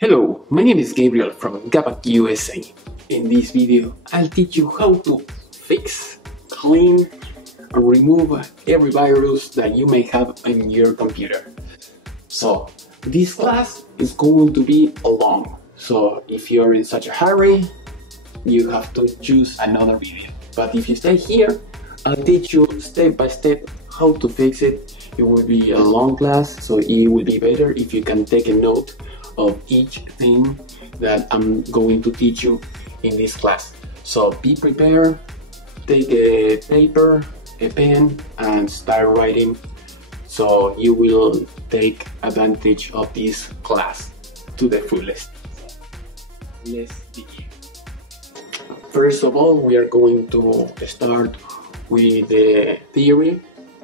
Hello, my name is Gabriel from Gapak USA. In this video, I'll teach you how to fix, clean, and remove every virus that you may have on your computer. So, this class is going to be long. So, if you're in such a hurry, you have to choose another video. But if you stay here, I'll teach you step by step how to fix it. It will be a long class, so it will be better if you can take a note of each thing that I'm going to teach you in this class. So be prepared, take a paper, a pen, and start writing so you will take advantage of this class to the fullest. Let's begin. First of all, we are going to start with the theory.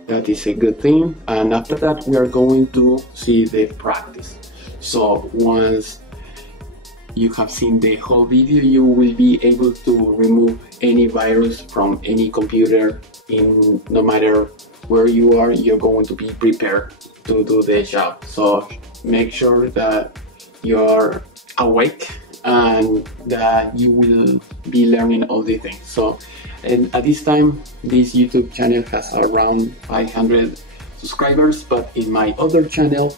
That is a good thing, and after that we are going to see the practice. So once you have seen the whole video, you will be able to remove any virus from any computer. In no matter where you are, you're going to be prepared to do the job. So make sure that you're awake and that you will be learning all the things. So, and at this time, this YouTube channel has around 500 subscribers, but in my other channel,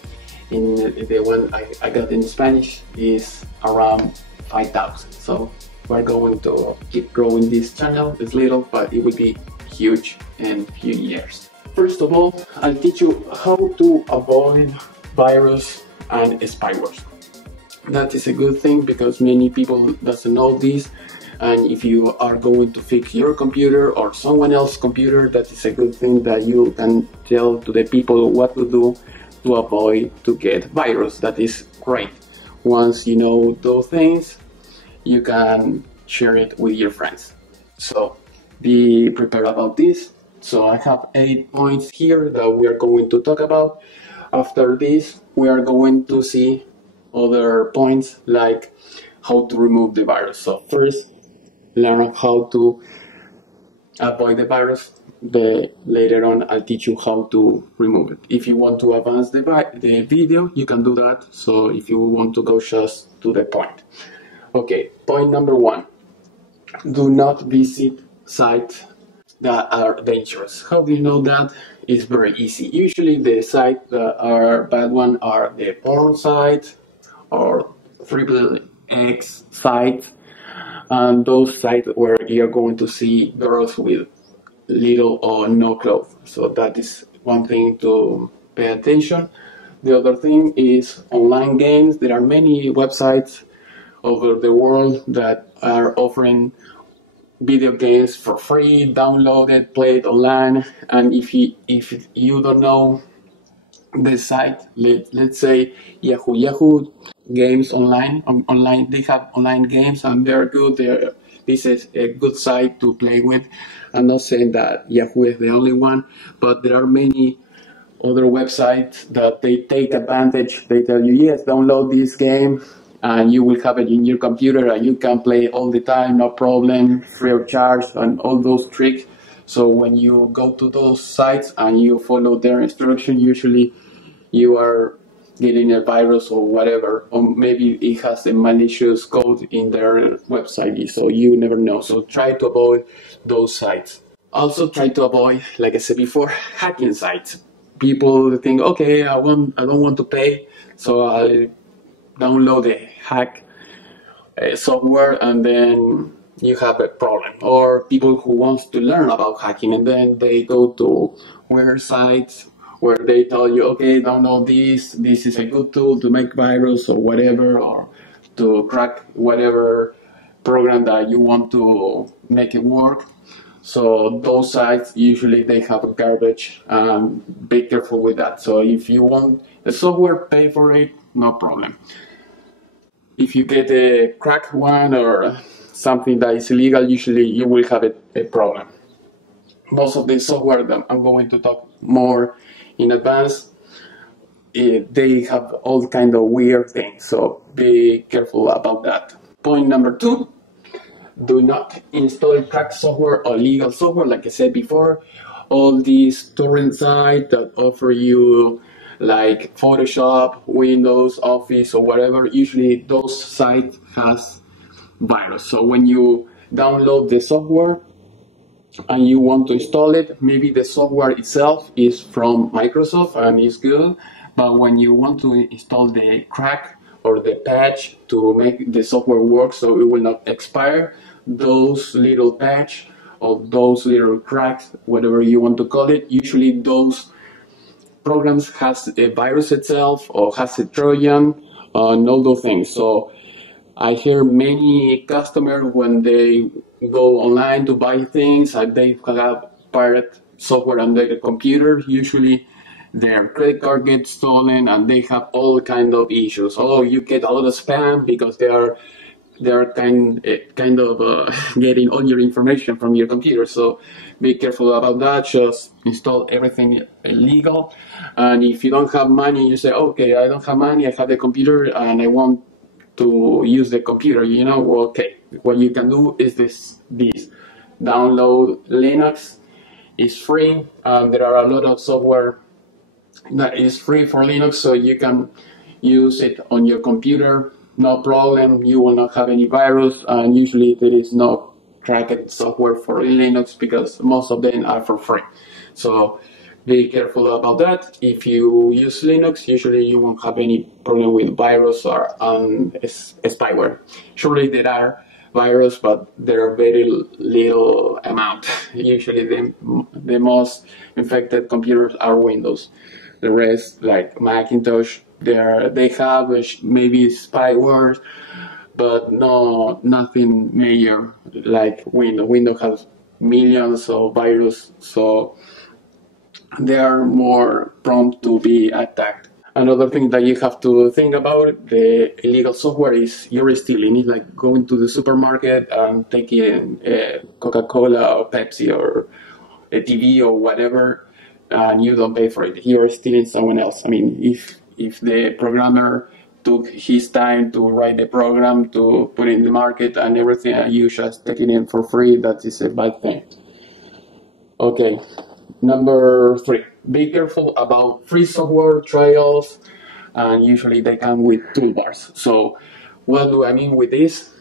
in the one I got in Spanish, is around 5,000. So we're going to keep growing this channel. It's little, but it will be huge in a few years. First of all, I'll teach you how to avoid virus and spyware. That is a good thing because many people doesn't know this, and if you are going to fix your computer or someone else's computer, that is a good thing that you can tell to the people what to do to avoid to get virus. That is great. Once you know those things, you can share it with your friends. So be prepared about this. So I have 8 points here that we are going to talk about. After this, we are going to see other points like how to remove the virus. So first, learn how to avoid the virus. Later on, I'll teach you how to remove it. If you want to advance the video, you can do that. So if you want to go just to the point. Okay, point number 1. Do not visit sites that are dangerous. How do you know that? It's very easy. Usually the sites that are bad ones are the porn sites or XXX sites, and those sites where you're going to see girls with little or no clothes. So that is one thing to pay attention. The other thing is online games. There are many websites over the world that are offering video games for free, download it, play it online. And if you don't know the site, let's say Yahoo games online, they have online games and they're good. This is a good site to play with. I'm not saying that Yahoo is the only one, but there are many other websites that they take advantage. They tell you, yes, download this game and you will have it in your computer and you can play all the time, no problem, free of charge, and all those tricks. So when you go to those sites and you follow their instruction, usually you are getting a virus or whatever, or maybe it has a malicious code in their website, so you never know. So try to avoid those sites. Also try to avoid, like I said before, hacking sites. People think, okay, I don't want to pay, so I'll download the hack software, and then you have a problem. Or people who wants to learn about hacking, and then they go to websites where they tell you, okay, download this is a good tool to make virus or whatever, or to crack whatever program that you want to make it work. So those sites, usually they have garbage, and be careful with that. So if you want the software, pay for it, no problem. If you get a cracked one or something that is illegal, usually you will have a problem. Most of the software that I'm going to talk more in advance, they have all kind of weird things, so be careful about that. Point number 2, do not install cracked software or illegal software. Like I said before, all these torrent sites that offer you like Photoshop, Windows, Office, or whatever. Usually those sites has virus. So when you download the software and you want to install it, maybe the software itself is from Microsoft and is good, but when you want to install the crack or the patch to make the software work so it will not expire, those little patch or those little cracks, whatever you want to call it, usually those programs has a virus itself or has a trojan and all those things. So I hear many customers when they go online to buy things and they have pirate software on their computer. Usually their credit card gets stolen and they have all kind of issues. Oh, you get a lot of spam because they are kind of getting all your information from your computer. So be careful about that. Just install everything legal. And if you don't have money, you say, okay, I don't have money, I have the computer and I want to use the computer, okay, what you can do is this download Linux. It's free, and there are a lot of software that is free for Linux, so you can use it on your computer, no problem. You will not have any virus, and usually there is no cracked software for Linux because most of them are for free. So be careful about that. If you use Linux, usually you won't have any problem with virus or spyware. Surely there are virus, but there are very little amount. Usually the most infected computers are Windows. The rest, like Macintosh, they have maybe spyware, but nothing major like Windows. Windows has millions of viruses, so they are more prone to be attacked. Another thing that you have to think about, the illegal software, is you're stealing it, like going to the supermarket and taking Coca-Cola or Pepsi or a TV or whatever, and you don't pay for it. You're stealing someone else. I mean, if the programmer took his time to write the program, to put it in the market and everything, and you just take it in for free, that is a bad thing. Okay. Number 3, be careful about free software trials, and usually they come with toolbars. So what do I mean with this?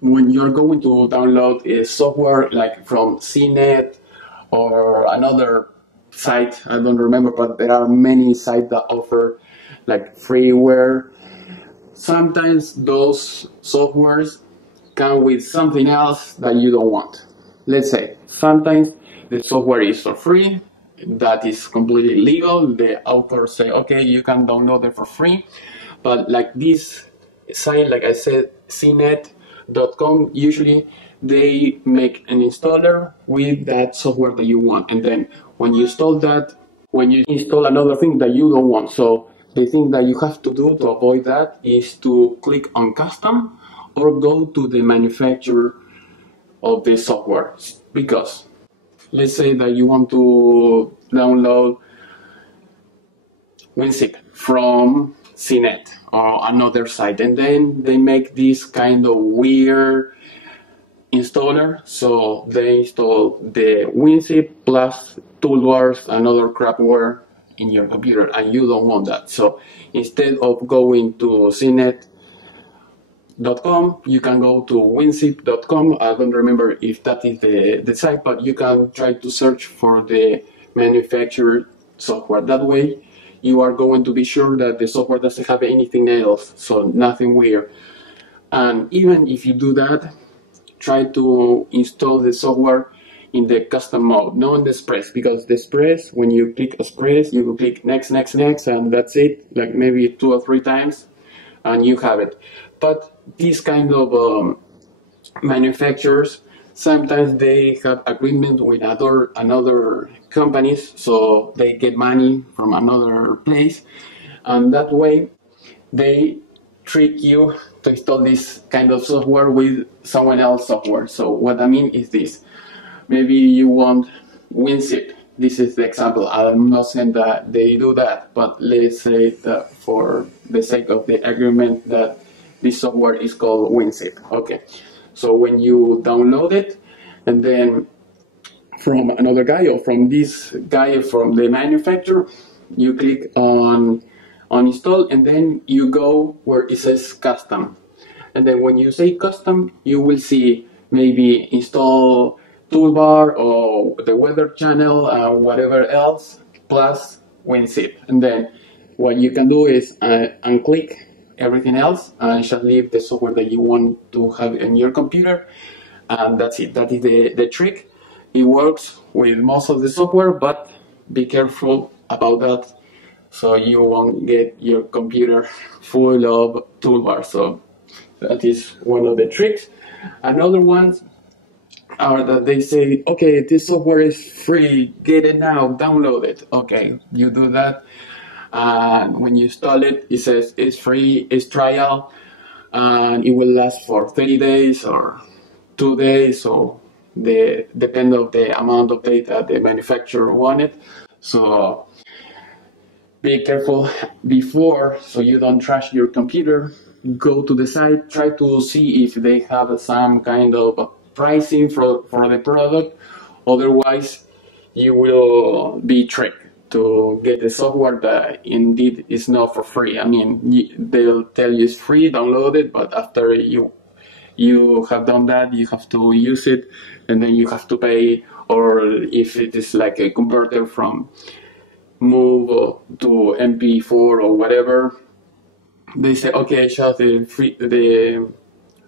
When you're going to download a software like from CNET or another site, I don't remember, but there are many sites that offer like freeware. Sometimes those softwares come with something else that you don't want. Let's say sometimes the software is for free, that is completely legal. The authors say, okay, you can download it for free. But like this site, like I said, cnet.com, usually they make an installer with that software that you want. And then when you install that, when you install another thing that you don't want. So the thing that you have to do to avoid that is to click on custom or go to the manufacturer of the software. Because let's say that you want to download WinZip from CNET or another site, and then they make this kind of weird installer. So they install the WinZip plus toolbars and other crapware in your computer, and you don't want that. So instead of going to CNET.com, you can go to winzip.com. I don't remember if that is the site, but you can try to search for the manufacturer software. That way you are going to be sure that the software doesn't have anything else, so nothing weird. And even if you do that, try to install the software in the custom mode, not in the Express, because the Express, when you click Express, you will click next, next, next, and that's it, like maybe 2 or 3 times, and you have it. But these kind of manufacturers, sometimes they have agreement with another companies, so they get money from another place, and that way they trick you to install this kind of software with someone else's software. So what I mean is this: maybe you want WinZip. This is the example. I'm not saying that they do that, but let's say that for the sake of the agreement that this software is called WinZip. Okay, so when you download it, and then from another guy or from this guy from the manufacturer, you click on install, and then you go where it says custom. And then when you say custom, you will see maybe install toolbar or the weather channel and whatever else, plus WinZip. And then what you can do is unclick everything else and just leave the software that you want to have in your computer. And that's it. That is the trick. It works with most of the software, but be careful about that so you won't get your computer full of toolbars. So that is one of the tricks. Another ones are that they say, okay, this software is free, get it now, download it. Okay, you do that, and when you install it, it says it's free, it's trial, and it will last for 30 days or 2 days, so depend of the amount of data the manufacturer wanted. So be careful before, so you don't trash your computer. Go to the site, try to see if they have some kind of pricing for the product. Otherwise, you will be tricked to get the software that indeed is not for free. I mean, they'll tell you it's free, download it, but after you have done that, you have to use it, and then you have to pay. Or if it is like a converter from move to MP4 or whatever, they say, okay, just the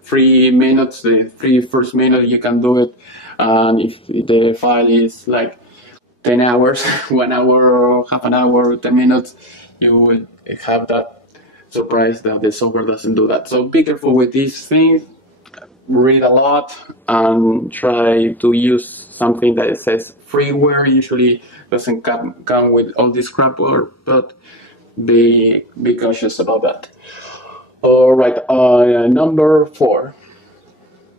free minutes, the free first minute, you can do it. And if the file is like 10 hours, 1 hour, half an hour, 10 minutes, you will have that surprise that the software doesn't do that. So be careful with these things. Read a lot and try to use something that says freeware. Usually doesn't come with all this crap, but be cautious about that. All right, number 4.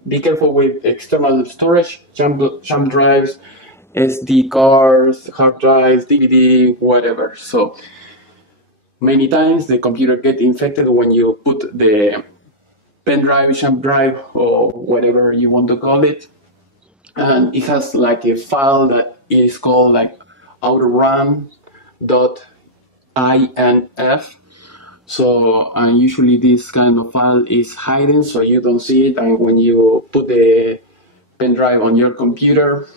Be careful with external storage, jump drives, SD cards, hard drives, DVD, whatever. So many times the computer gets infected when you put the pen drive, jump drive, or whatever you want to call it, and it has like a file that is called like outrun.inf. So usually this kind of file is hidden, so you don't see it, and when you put the pen drive on your computer,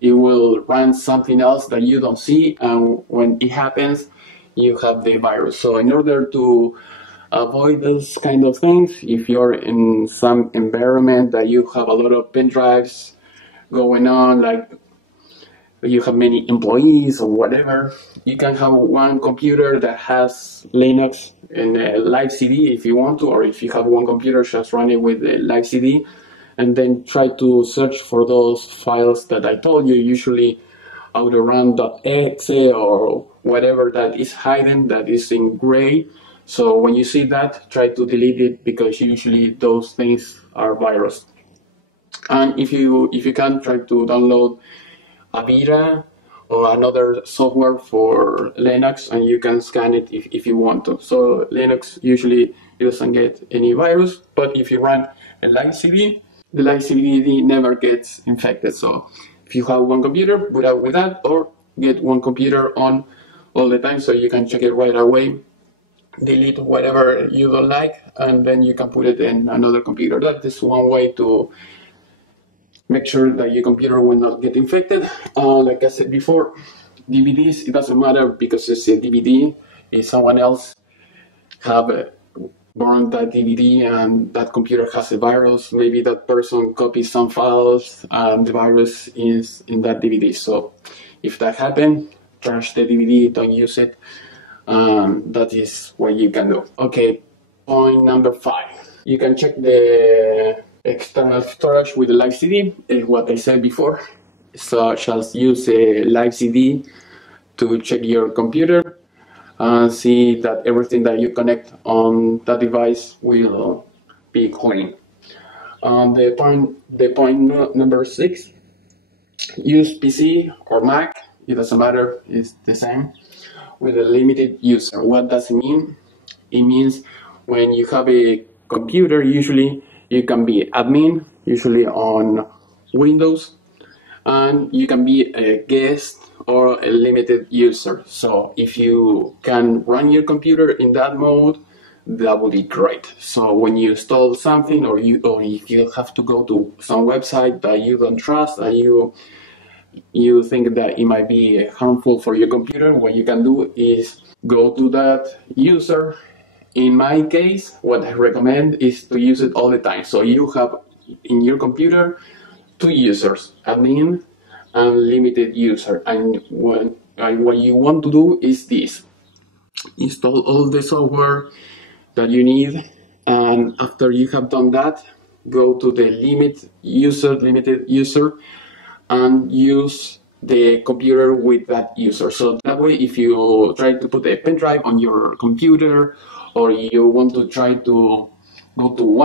it will run something else that you don't see, and when it happens, you have the virus. So in order to avoid those kind of things, if you're in some environment that you have a lot of pen drives going on, like you have many employees or whatever, you can have one computer that has Linux and a live CD if you want to, or if you have one computer, just run it with the live CD, and then try to search for those files that I told you, usually outrun.exe or whatever that is hidden, that is in gray. So when you see that, try to delete it, because usually those things are virus. And if you can, try to download Avira or another software for Linux, and you can scan it if you want to. So Linux usually doesn't get any virus, but if you run a live CD, the live CD never gets infected. So if you have one computer, put out with that, or get one computer on all the time so you can check it right away. Delete whatever you don't like, and then you can put it in another computer. That is one way to make sure that your computer will not get infected. Like I said before, DVDs, it doesn't matter, because it's a DVD. If someone else have burned that DVD and that computer has a virus, maybe that person copies some files and the virus is in that DVD. So if that happens, trash the DVD, don't use it. That is what you can do. Okay, point number 5. You can check the external storage with the live CD, is what I said before. So just use a live CD to check your computer and see that everything that you connect on that device will be clean. The point number 6, use PC or Mac, it doesn't matter, it's the same, with a limited user. What does it mean? It means when you have a computer, usually you can be admin, usually on Windows, and you can be a guest or a limited user. So if you can run your computer in that mode, that would be great. So when you install something, or if you have to go to some website that you don't trust, and you think that it might be harmful for your computer, what you can do is go to that user. In my case, what I recommend is to use it all the time. So you have in your computer 2 users, admin and limited user. And what you want to do is this: install all the software that you need, and after you have done that, go to the limited user, and use the computer with that user. So that way, if you try to put a pen drive on your computer, or you want to try to go to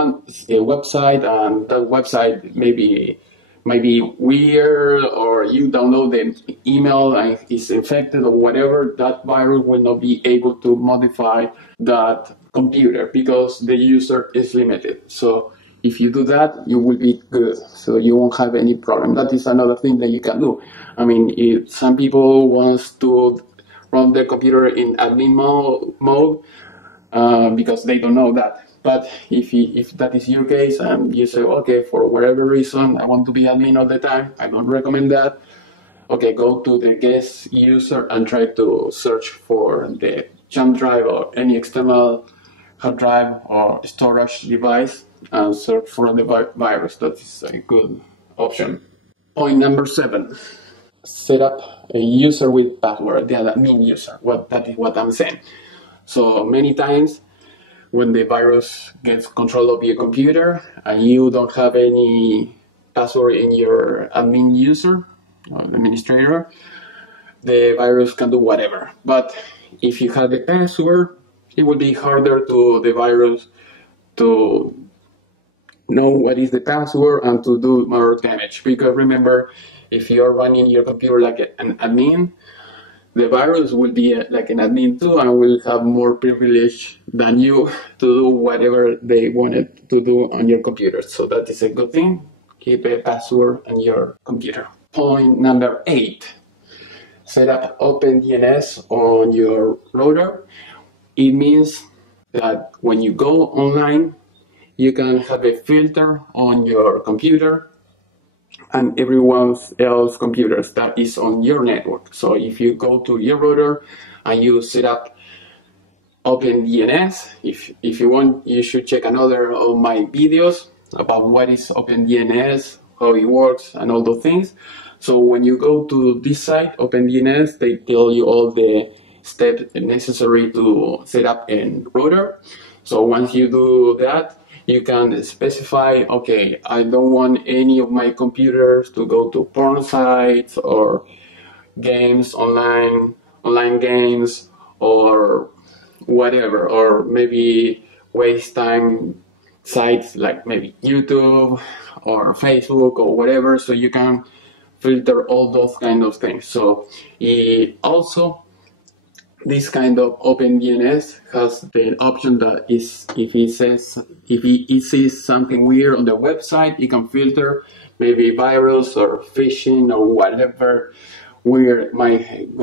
a website, and that website might be weird, or you download the email and it's infected or whatever, that virus will not be able to modify that computer because the user is limited. So if you do that, you will be good. So you won't have any problem. That is another thing that you can do. I mean, if some people want to run their computer in admin mode because they don't know that. But if that is your case and you say, okay, for whatever reason, I want to be admin all the time, I don't recommend that. Okay, go to the guest user and try to search for the jump drive or any external hard drive or storage device and search for the virus. That is a good option. Point number 7, set up a user with password, the admin user. That is what I'm saying. So many times when the virus gets control of your computer and you don't have any password in your admin user or administrator, the virus can do whatever. But if you have the password, it would be harder to the virus to know what is the password and to do more damage. Because remember, if you're running your computer like an admin, the virus will be like an admin too and will have more privilege than you to do whatever they wanted to do on your computer. So that is a good thing. Keep a password on your computer. Point number 8, set up OpenDNS on your router. It means that when you go online, you can have a filter on your computer and everyone else's computers that is on your network. So if you go to your router and you set up OpenDNS, if you want, you should check another of my videos about what is OpenDNS, how it works, and all those things. So when you go to this site, OpenDNS, they tell you all the steps necessary to set up a router. So once you do that, you can specify, okay, I don't want any of my computers to go to porn sites or games, online games, or whatever, or maybe waste time sites like maybe YouTube or Facebook or whatever. So you can filter all those kind of things. So also, this kind of OpenDNS has the option that is, if it sees something weird on the website, it can filter maybe virus or phishing or whatever weird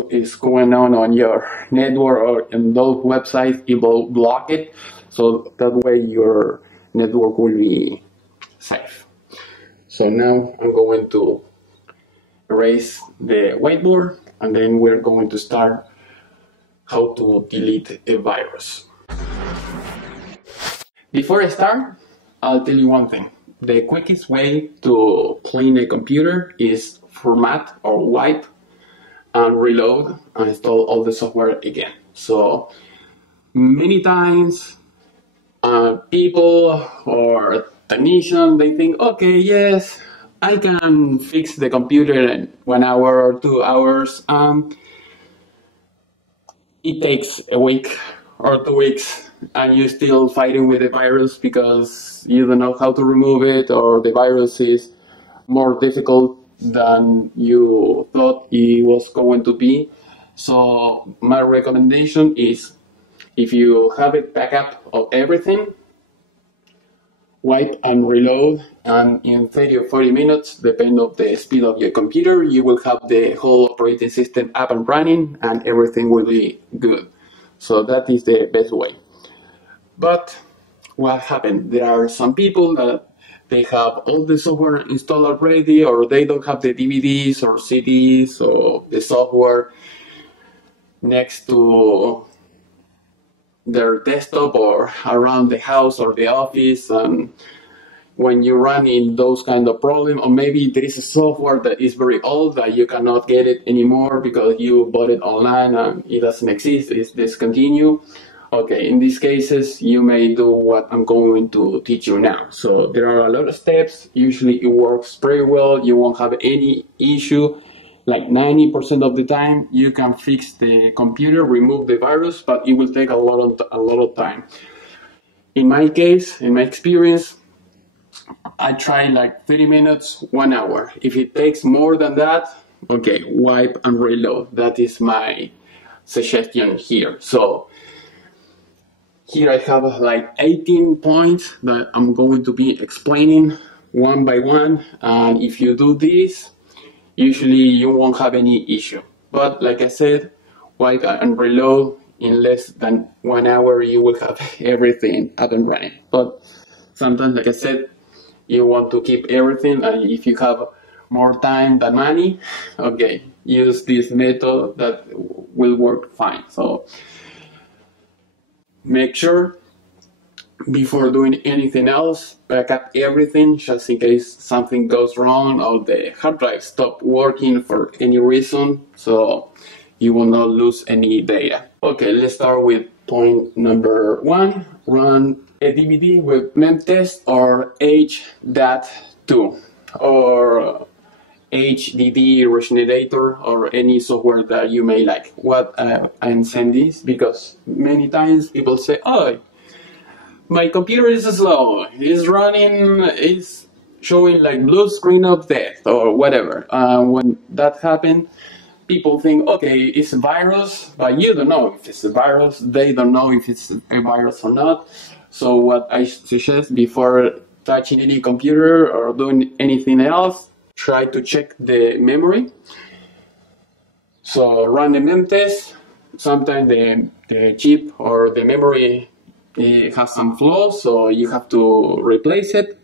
is going on your network or in those websites. It will block it, so that way your network will be safe. So now I'm going to erase the whiteboard, and then we're going to start how to delete a virus. Before I start, I'll tell you one thing. The quickest way to clean a computer is format or wipe and reload and install all the software again. So many times people or technicians, they think, okay, yes, I can fix the computer in 1 hour or 2 hours. It takes a week or 2 weeks and you're still fighting with the virus because you don't know how to remove it, or the virus is more difficult than you thought it was going to be. So my recommendation is, if you have a backup of everything, wipe and reload, and in 30 or 40 minutes, depending on the speed of your computer, you will have the whole operating system up and running and everything will be good. So that is the best way. But what happened? There are some people that they have all the software installed already, or they don't have the DVDs or CDs or the software next to their desktop or around the house or the office. And when you run in those kind of problems, or maybe there is a software that is very old that you cannot get it anymore because you bought it online and it doesn't exist, it's discontinued. Okay, in these cases, you may do what I'm going to teach you now. So there are a lot of steps. Usually it works pretty well. You won't have any issue. Like 90% of the time, you can fix the computer, remove the virus, but it will take a lot of time. In my case, in my experience, I try like 30 minutes, 1 hour. If it takes more than that, okay, wipe and reload. That is my suggestion here. So here I have like 18 points that I'm going to be explaining one by one. And if you do this, usually you won't have any issue. But like I said, wipe and reload, in less than 1 hour, you will have everything up and running. But sometimes, like I said, you want to keep everything, and if you have more time than money, okay, use this method that will work fine. So make sure before doing anything else, back up everything just in case something goes wrong or the hard drive stops working for any reason, so you will not lose any data. Okay, let's start with point number 1. Run a DVD with memtest or H.2 or HDD regenerator or any software that you may like. What I'm saying this because many times people say, oh, my computer is slow, it's running, it's showing like blue screen of death or whatever. When that happens, people think, okay, it's a virus, but you don't know if it's a virus, they don't know if it's a virus or not. So what I suggest before touching any computer or doing anything else, try to check the memory. So run the memtest. Sometimes the chip or the memory has some flaws, so you have to replace it,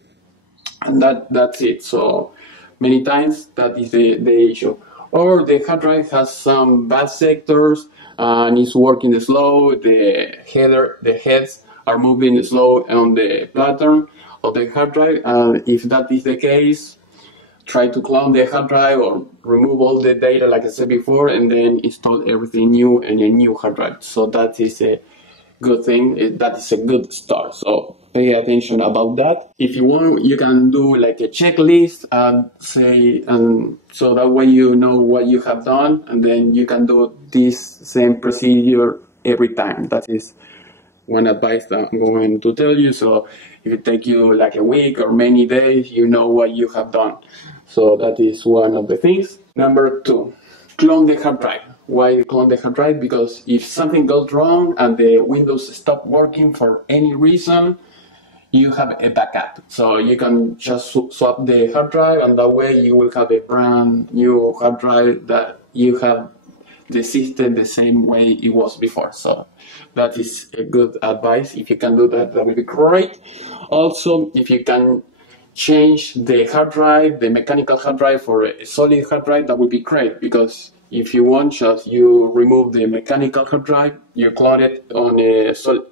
and that's it. So many times that is the issue. Or the hard drive has some bad sectors and it's working slow, the heads are moving slow on the pattern of the hard drive, and if that is the case, try to clone the hard drive or remove all the data like I said before, and then install everything new in a new hard drive. So that is a good thing, that is a good start. So pay attention about that. If you want, you can do like a checklist and say, and so that way you know what you have done, and then you can do this same procedure every time. That is one advice that I'm going to tell you. So if it takes you like a week or many days, you know what you have done. So that is one of the things. Number 2, clone the hard drive. Why clone the hard drive? Because if something goes wrong and the Windows stop working for any reason, you have a backup. So you can just swap the hard drive, and that way you will have a brand new hard drive that you have the system the same way it was before. So that is a good advice. If you can do that, that would be great. Also, if you can change the hard drive, the mechanical hard drive, for a solid hard drive, that would be great, because if you want, just you remove the mechanical hard drive, you clone it on a solid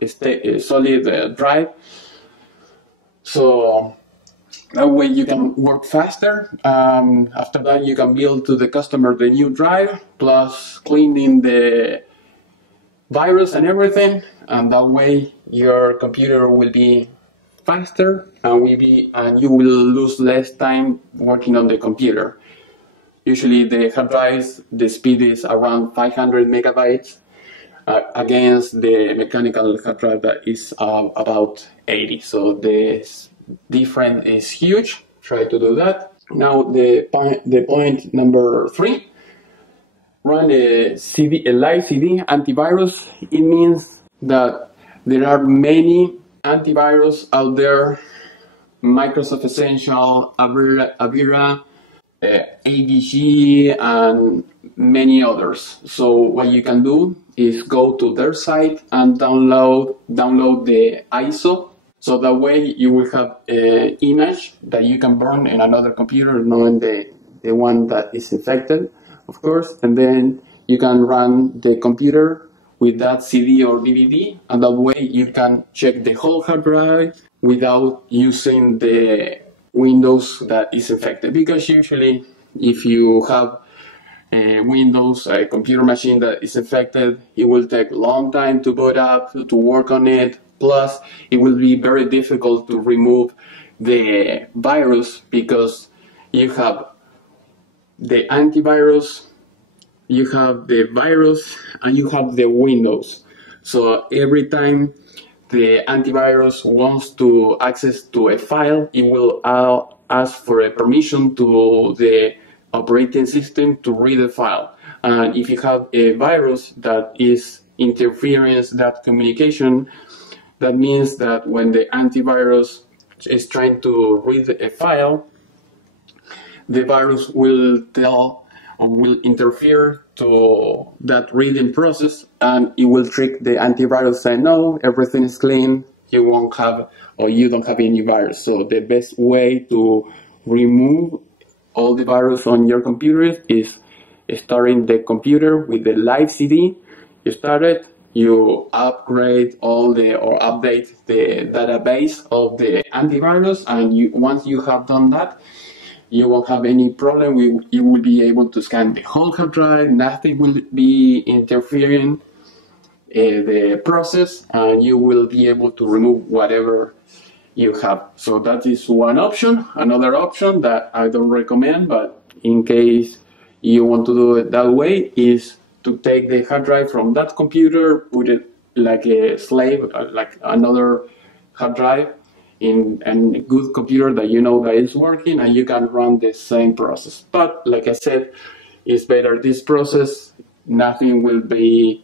drive. So that way you can work faster. After that, you can build to the customer the new drive, plus cleaning the virus and everything, and that way your computer will be faster and you will lose less time working on the computer. Usually the hard drives, the speed is around 500 megabytes against the mechanical hard drive that is about 80. So the difference is huge. Try to do that. Now the point number 3, run a live CD antivirus. It means that there are many antivirus out there Microsoft Essential, Avira, AVG, and many others. So what you can do is go to their site and download the ISO. So that way you will have an image that you can burn in another computer, knowing the one that is infected, of course, and then you can run the computer with that CD or DVD, and that way you can check the whole hard drive without using the Windows that is infected. Because usually if you have Windows, a computer machine that is infected, it will take a long time to boot up, to work on it. Plus, it will be very difficult to remove the virus because you have the antivirus, you have the virus, and you have the Windows. So every time the antivirus wants to access to a file, it will ask for a permission to the operating system to read the file. And if you have a virus that is interfering that communication, that means that when the antivirus is trying to read a file, the virus will tell or will interfere to that reading process, and it will trick the antivirus, say no, everything is clean, you won't have, or you don't have any virus. So the best way to remove all the virus on your computer is starting the computer with the live CD. You start it, you upgrade all or update the database of the antivirus, and once you have done that, you won't have any problem. You will be able to scan the whole hard drive, nothing will be interfering the process, and you will be able to remove whatever you have. So that is one option. Another option that I don't recommend, but in case you want to do it that way, is to take the hard drive from that computer, put it like a slave, like another hard drive, in a good computer that you know that is working, and you can run the same process. But like I said, it's better this process. Nothing will be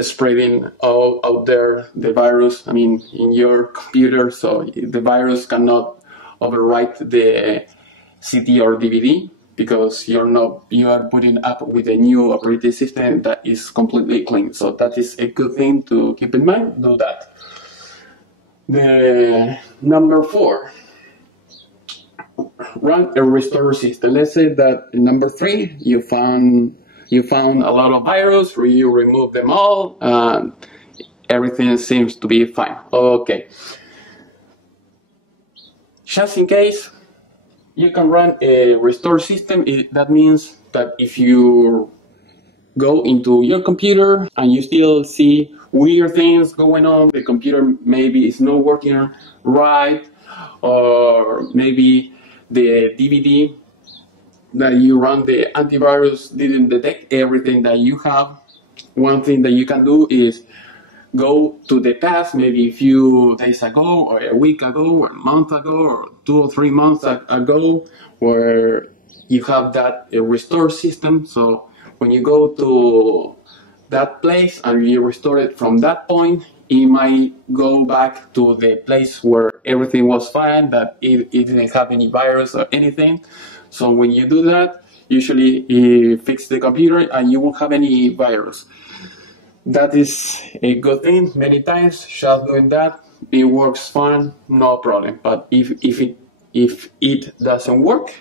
spreading all out there, the virus, I mean, in your computer, so the virus cannot overwrite the CD or DVD, because you are putting up with a new operating system that is completely clean. So that is a good thing to keep in mind. Do that. The number 4, run a restore system. Let's say that in number 3 you found a lot of virus, you remove them all, and everything seems to be fine. Okay, just in case, you can run a restore system. That means that if you go into your computer and you still see weird things going on, the computer maybe is not working right, or maybe the DVD that you run the antivirus didn't detect everything that you have, one thing that you can do is go to the past, maybe a few days ago, or a week ago, or a month ago, or 2 or 3 months ago, where you have that restore system. So when you go to that place and you restore it from that point, it might go back to the place where everything was fine, that it didn't have any virus or anything. So when you do that, usually it fixes the computer and you won't have any virus. That is a good thing. Many times, just doing that, it works fine, no problem. But if it doesn't work,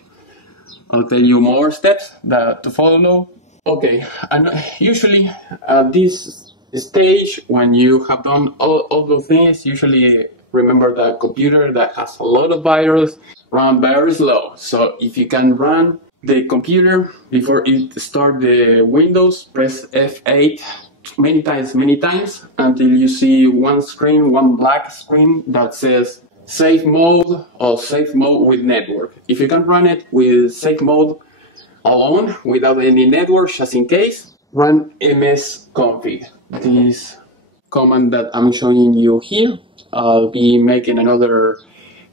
I'll tell you more steps to follow. Okay, and usually at this stage, when you have done all those things, usually remember that computer that has a lot of virus run very slow. So if you can run the computer before it starts the Windows, press F8 many times until you see one black screen that says safe mode or safe mode with network. If you can run it with safe mode alone without any network, just in case, run msconfig. This command that I'm showing you here, I'll be making another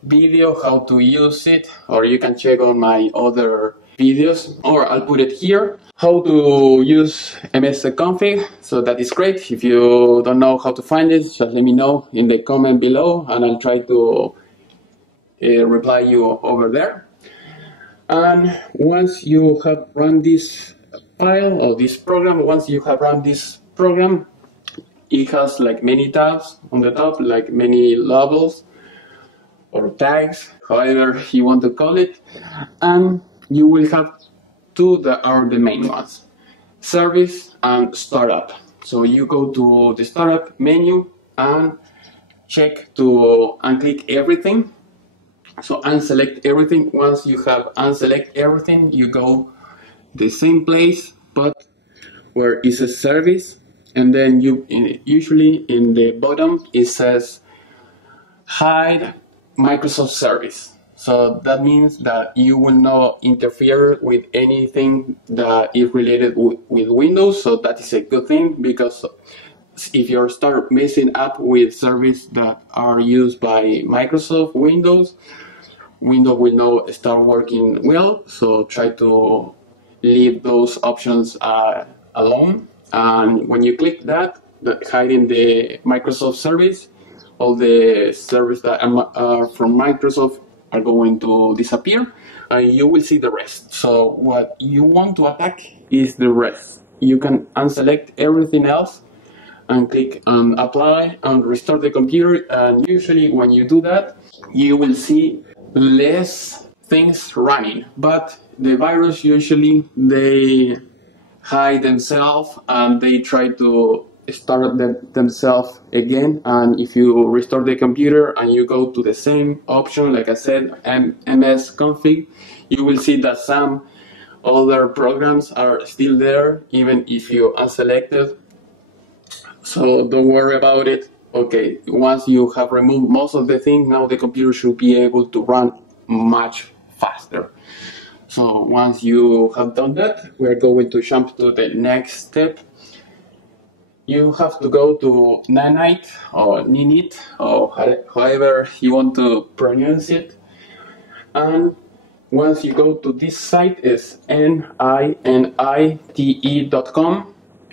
video how to use it, or you can check on my other videos, or I'll put it here, how to use msconfig. So that is great. If you don't know how to find it, just let me know in the comment below and I'll try to reply you over there. And once you have run this file or this program, it has like many tabs on the top, like many labels or tags, however you want to call it, and you will have two that are the main ones: service and startup. So you go to the startup menu and check to unclick everything. So unselect everything. Once you have unselect everything, you go the same place but where it says service, and then you usually in the bottom it says hide Microsoft service. So that means that you will not interfere with anything that is related with Windows. So that is a good thing, because if you start messing up with services that are used by Microsoft Windows will not start working well. So try to leave those options alone. And when you click that hiding the Microsoft service, all the services that are from Microsoft are going to disappear, and you will see the rest. So what you want to attack is the rest. You can unselect everything else and click on apply and restart the computer, and usually when you do that, you will see less things running. But the virus usually they hide themselves and they try to start themselves again. And if you restore the computer and you go to the same option, like I said, MS config, you will see that some other programs are still there even if you unselected. So don't worry about it. Okay, once you have removed most of the things, now the computer should be able to run much faster. So once you have done that, we are going to jump to the next step. You have to go to Nanite or Ninite, or however you want to pronounce it. And once you go to this site, is ninite.com.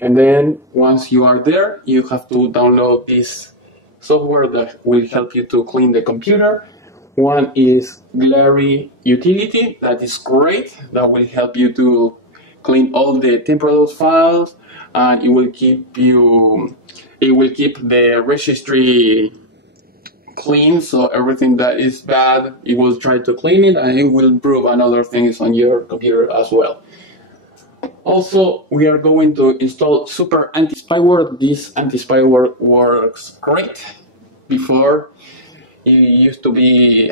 And then once you are there, you have to download this software that will help you to clean the computer. One is Glary Utility, that is great, that will help you to clean all the temporal files, and it will keep the registry clean. So everything that is bad, it will try to clean it, and it will improve another things on your computer as well. Also, we are going to install Super Anti-Spyware. This anti-spyware works great. Before, it used to be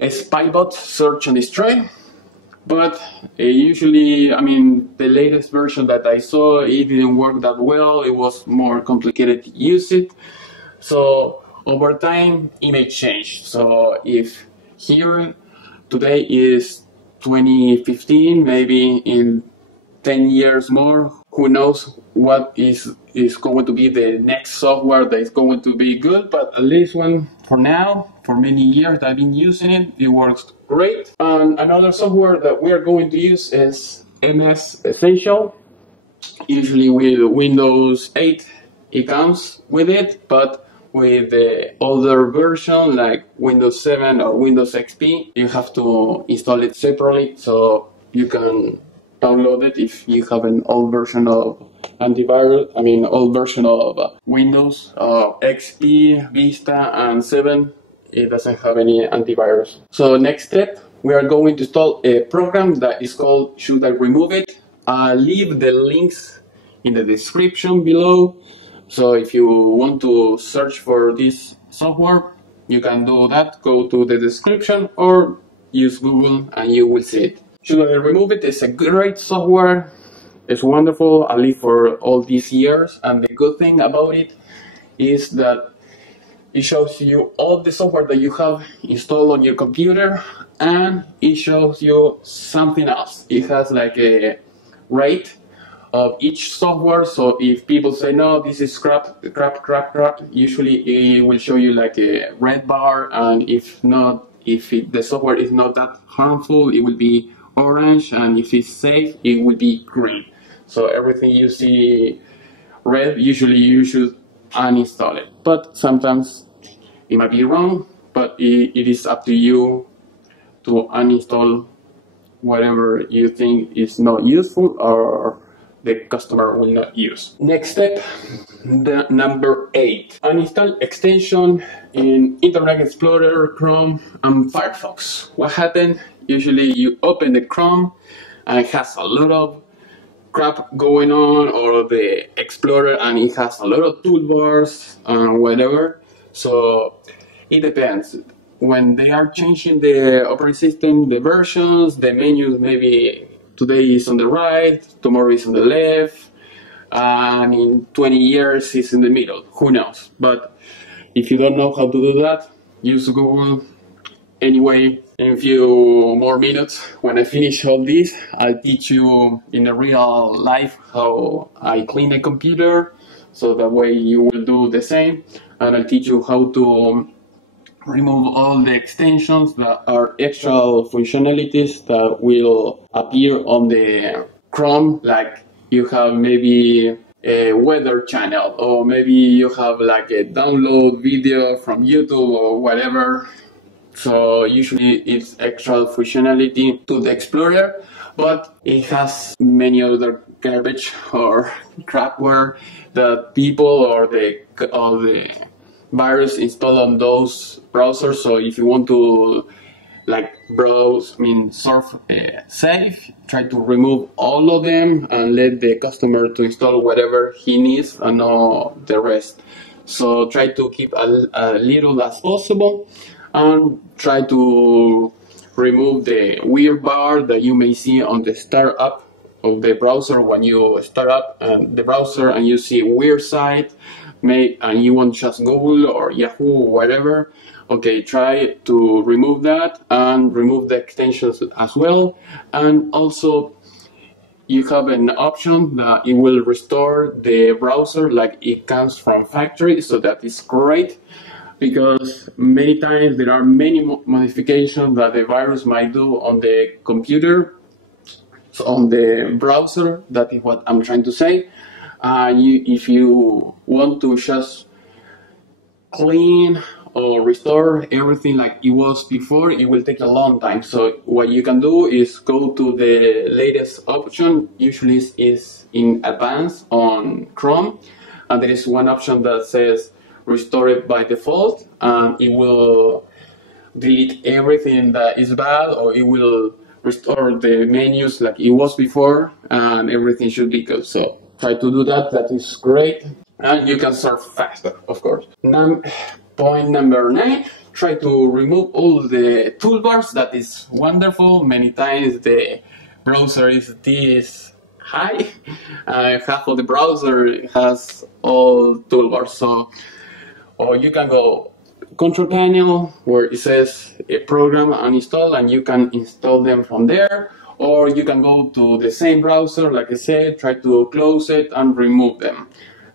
a spybot, search and destroy, but usually, I mean, the latest version that I saw, it didn't work that well. It was more complicated to use it. So over time, it may change. So if here today is 2015, maybe in 10 years more, who knows what is going to be the next software that is going to be good. But at least one for now, for many years I've been using it, it works great. And another software that we are going to use is MS Essential. Usually with Windows 8 it comes with it, but with the older version like Windows 7 or Windows XP, you have to install it separately. So you can download it if you have an old version of antivirus, old version of Windows XP, Vista, and 7. It doesn't have any antivirus. So next step, we are going to install a program that is called Should I Remove It? I'll leave the links in the description below. So if you want to search for this software, you can do that. Go to the description or use Google and you will see it. Should I Remove It? It's a great software. It's wonderful. I lived for all these years, and the good thing about it is that it shows you all the software that you have installed on your computer, and it shows you something else. It has like a rate of each software. So if people say no, this is crap, usually it will show you like a red bar, and if not, the software is not that harmful, it will be orange, and if it's safe, it will be green. So everything you see red, usually you should uninstall it. But sometimes it might be wrong, but it is up to you to uninstall whatever you think is not useful or the customer will not use. Next step, the number 8. Uninstall extension in Internet Explorer, Chrome, and Firefox. What happened? Usually you open the Chrome and it has a lot of crap going on, or the Explorer, and it has a lot of toolbars and whatever. So it depends. When they are changing the operating system, the versions, the menus, maybe today is on the right, tomorrow is on the left, and in 20 years it's in the middle. Who knows? But if you don't know how to do that, use Google. Anyway, in a few more minutes, when I finish all this, I'll teach you in a real life how I clean a computer, so that way you will do the same, and I'll teach you how to remove all the extensions that are extra functionalities that will appear on the Chrome, like you have maybe a weather channel, or maybe you have like a download video from YouTube or whatever. So usually it's extra functionality to the Explorer, but it has many other garbage or crapware that people or the virus install on those browsers. So if you want to like browse, surf safe, try to remove all of them and let the customer to install whatever he needs and not the rest. So try to keep a little as possible, and try to remove the weird bar that you may see on the start up of the browser. When you start up the browser and you see weird site, and you want just Google or Yahoo or whatever, okay, try to remove that and remove the extensions as well. And also you have an option that it will restore the browser like it comes from factory, so that is great, because many times there are many modifications that the virus might do on the computer, so on the browser. That is what I'm trying to say. If you want to just clean or restore everything like it was before, it will take a long time. So what you can do is go to the latest option. Usually is in advanced on Chrome, and there is one option that says restore it by default, and it will delete everything that is bad, or it will restore the menus like it was before, and everything should be good. So try to do that. That is great, and you can surf faster, of course. Point number 9, try to remove all the toolbars. That is wonderful. Many times the browser is this high, half of the browser has all toolbars. So, or you can go control panel where it says a program uninstall, and you can install them from there. Or you can go to the same browser, like I said, try to close it and remove them.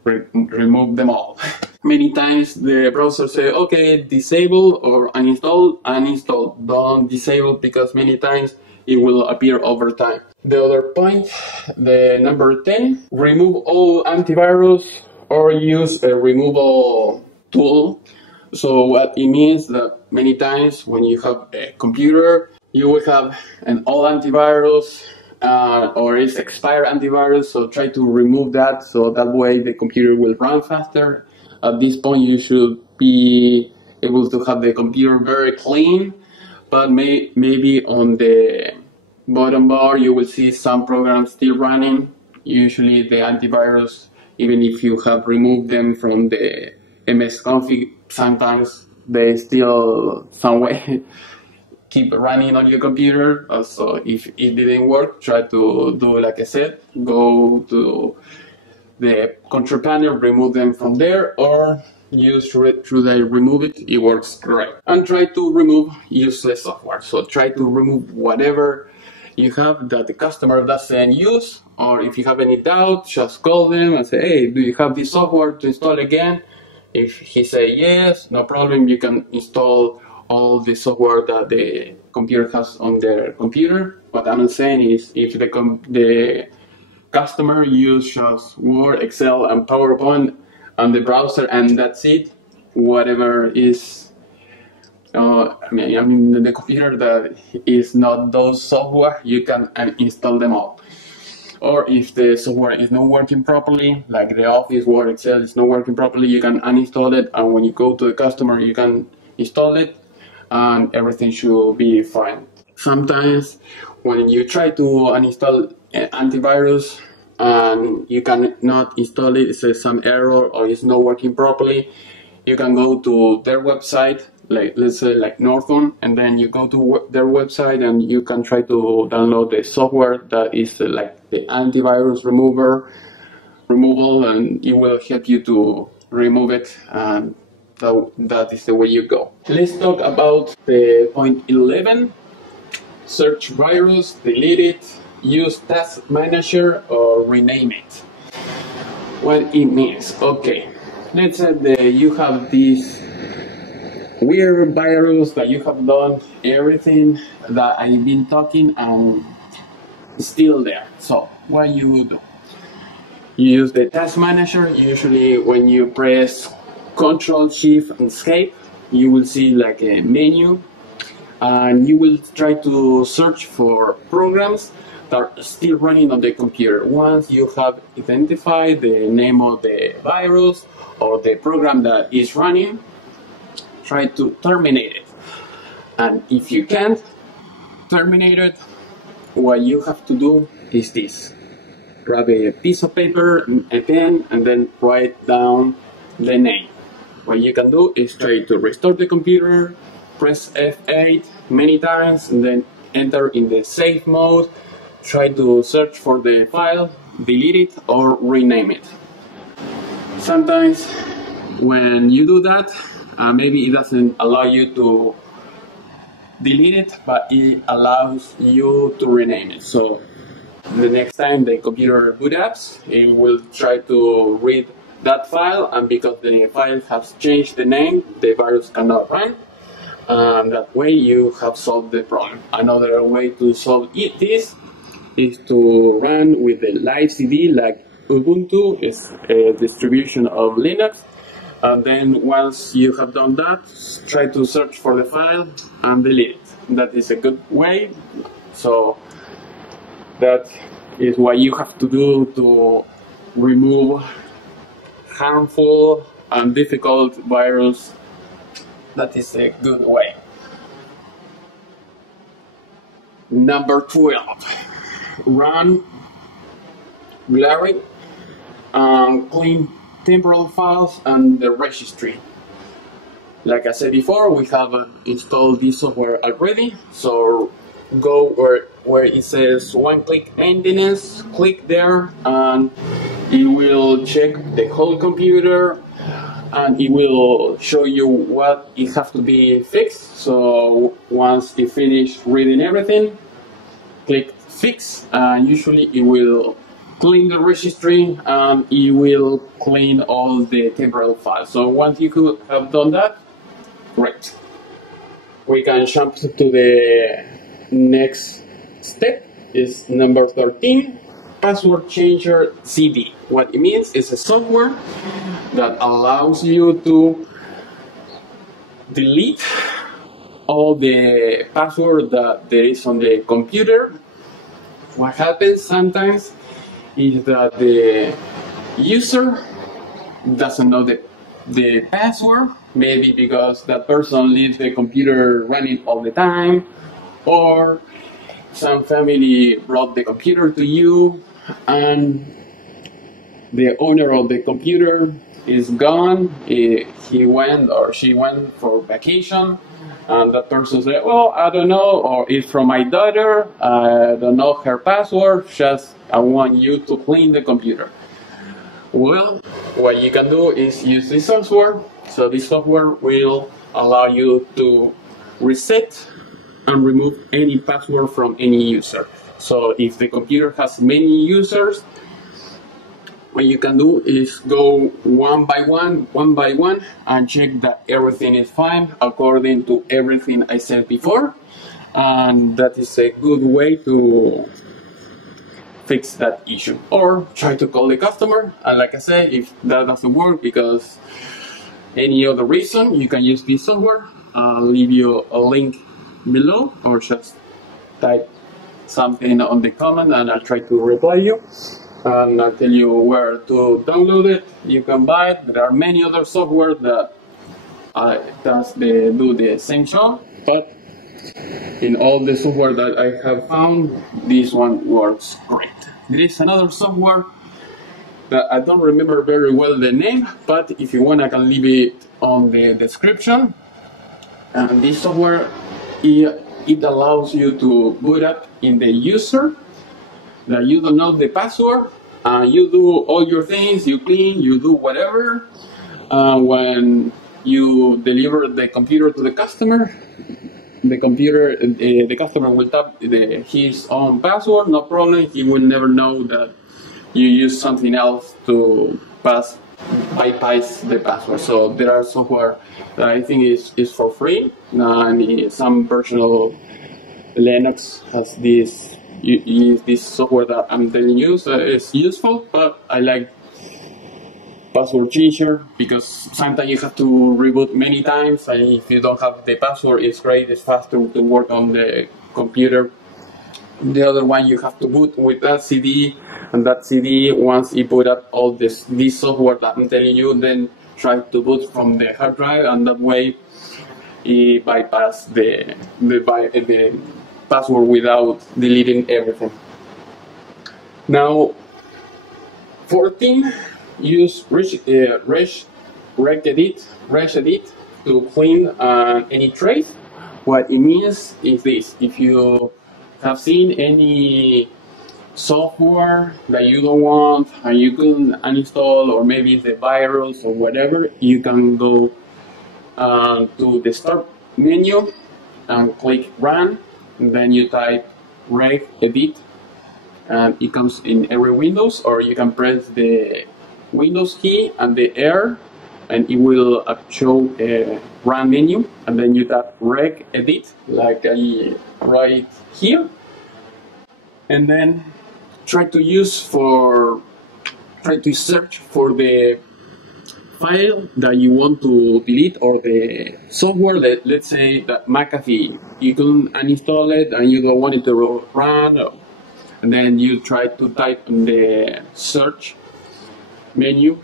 Remove them all. Many times the browser say, okay, disable or uninstall. Uninstall, don't disable, because many times it will appear over time. The other point, the number 10, remove all antivirus or use a removal tool. So what it means that many times when you have a computer, you will have an old antivirus or it's expired antivirus, so try to remove that, so that way the computer will run faster. At this point you should be able to have the computer very clean, but maybe on the bottom bar you will see some programs still running. Usually the antivirus, even if you have removed them from the MS config, sometimes they still some way keep running on your computer. So if it didn't work, try to do like I said, go to the control panel, remove them from there, or use through the remove it works great. And try to remove useless software. So try to remove whatever you have that the customer doesn't use, or if you have any doubt, just call them and say, hey, do you have this software to install again? If he say yes, no problem, you can install all the software that the computer has on their computer. What I'm saying is, if the customer uses just Word, Excel, and PowerPoint on the browser, and that's it, whatever is I mean the computer that is not those software, you can install them all. Or if the software is not working properly, like the Office Word, Excel is not working properly, you can uninstall it, and when you go to the customer, you can install it, and everything should be fine. Sometimes when you try to uninstall antivirus and you cannot install it, it says some error or it's not working properly, you can go to their website, like let's say like Norton, and then you go to their website and you can try to download the software that is like the antivirus removal, and it will help you to remove it, and that is the way you go. Let's talk about the point 11. Search virus, delete it, use task manager, or rename it. What it means? Okay, let's say that you have this weird virus that you have done everything that I've been talking and still there. So what you do? You use the task manager. Usually when you press Ctrl, Shift, and Escape, you will see like a menu, and you will try to search for programs that are still running on the computer. Once you have identified the name of the virus or the program that is running, try to terminate it. And if you can't terminate it, what you have to do is this. Grab a piece of paper, a pen, and then write down the name. What you can do is try to restore the computer, press F8 many times, and then enter in the save mode, try to search for the file, delete it, or rename it. Sometimes when you do that, maybe it doesn't allow you to delete it, but it allows you to rename it. So the next time the computer boot up, it will try to read that file, and because the file has changed the name, the virus cannot run. And that way you have solved the problem. Another way to solve this is to run with the live CD, like Ubuntu is a distribution of Linux. And then once you have done that, try to search for the file and delete it. That is a good way. So that is what you have to do to remove harmful and difficult virus. That is a good way. Number 12, run blurring and clean temporal files and the registry. Like I said before, we have installed this software already, so go where it says one-click maintenance, click there, and it will check the whole computer, and it will show you what it has to be fixed. So once it finishes reading everything, click fix, and usually it will clean the registry and it will clean all the temporal files. So once you have done that, great. We can jump to the next step, is number 13. Password Changer CD. What it means is a software that allows you to delete all the password that there is on the computer. What happens sometimes is that the user doesn't know the password, maybe because that person leaves the computer running all the time, or some family brought the computer to you and the owner of the computer is gone. He went or she went for vacation, and that person said, well, I don't know, or it's from my daughter, I don't know her password, just I want you to clean the computer. Well, what you can do is use this software. So this software will allow you to reset and remove any password from any user. So if the computer has many users, what you can do is go one by one, and check that everything is fine according to everything I said before. And that is a good way to fix that issue. Or try to call the customer, and like I said, if that doesn't work because any other reason, you can use this software. I'll leave you a link below, or just type something on the comment and I'll try to reply you. And I'll tell you where to download it. You can buy it. There are many other software that do the same job, but in all the software that I have found, this one works great. There is another software that I don't remember very well the name, but if you want I can leave it on the description. And this software, it allows you to boot up in the user that you don't know the password, and you do all your things, you clean, you do whatever. When you deliver the computer to the customer, the customer will tap his own password, no problem. He will never know that you use something else to bypass the password. So there are software that I think is for free, and some version of Linux has this software that I'm telling you. So it's useful, but I like password changer because sometimes you have to reboot many times, and if you don't have the password, it's great, it's faster to work on the computer. The other one, you have to boot with that CD, and that CD, once you put up all this software that I'm telling you, then try to boot from the hard drive, and that way it bypass the password without deleting everything. Now, 14. Use regedit to clean any trace. What it means is this: if you have seen any software that you don't want and you can uninstall, or maybe the virus or whatever, you can go to the start menu and click run, and then you type regedit, and it comes in every Windows, or you can press the Windows key and the R, and it will show a run menu, and then you tap regedit like I right here, and then try to search for the file that you want to delete, or the software that, let's say that McAfee, you can uninstall it and you don't want it to run, and then you try to type in the search menu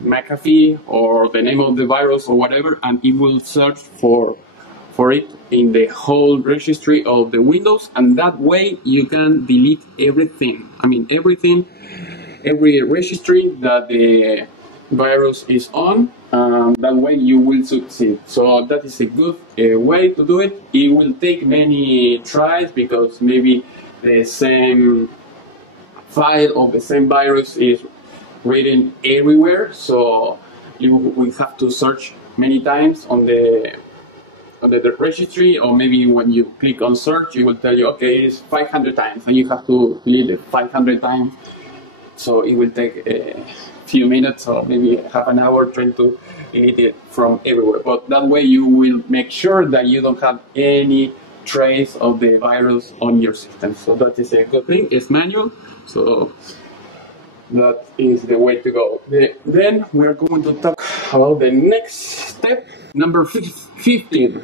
McAfee or the name of the virus or whatever, and it will search for it in the whole registry of the Windows, and that way you can delete everything. I mean everything, every registry that the virus is on, that way you will succeed. So that is a good way to do it. It will take many tries because maybe the same file of the same virus is written everywhere, so you will have to search many times on the registry, or maybe when you click on search, it will tell you, okay, it's 500 times, and you have to delete it 500 times. So it will take a few minutes or maybe half an hour trying to delete it from everywhere. But that way you will make sure that you don't have any trace of the virus on your system. So that is a good thing. It's manual, so that is the way to go. Then we're going to talk about the next step, number 15.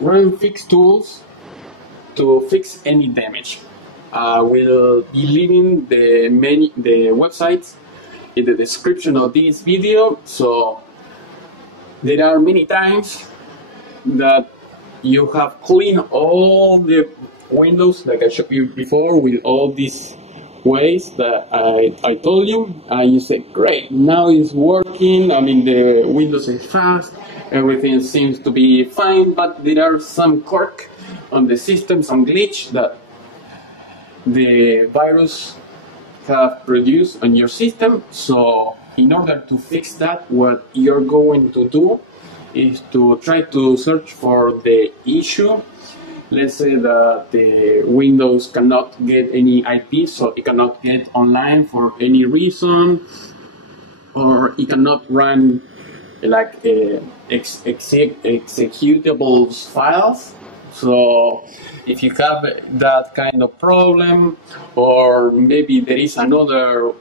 Run fix tools to fix any damage. We'll be leaving the websites in the description of this video. So there are many times that you have cleaned all the windows, like I showed you before, with all these ways that I told you, and you say, great, now it's working, I mean the Windows is fast, everything seems to be fine, but there are some quirk on the system, some glitch that the virus have produced on your system. So in order to fix that, what you're going to do is to try to search for the issue. Let's say that the Windows cannot get any IP, so it cannot get online for any reason, or it cannot run like executables files. So if you have that kind of problem, or maybe there is another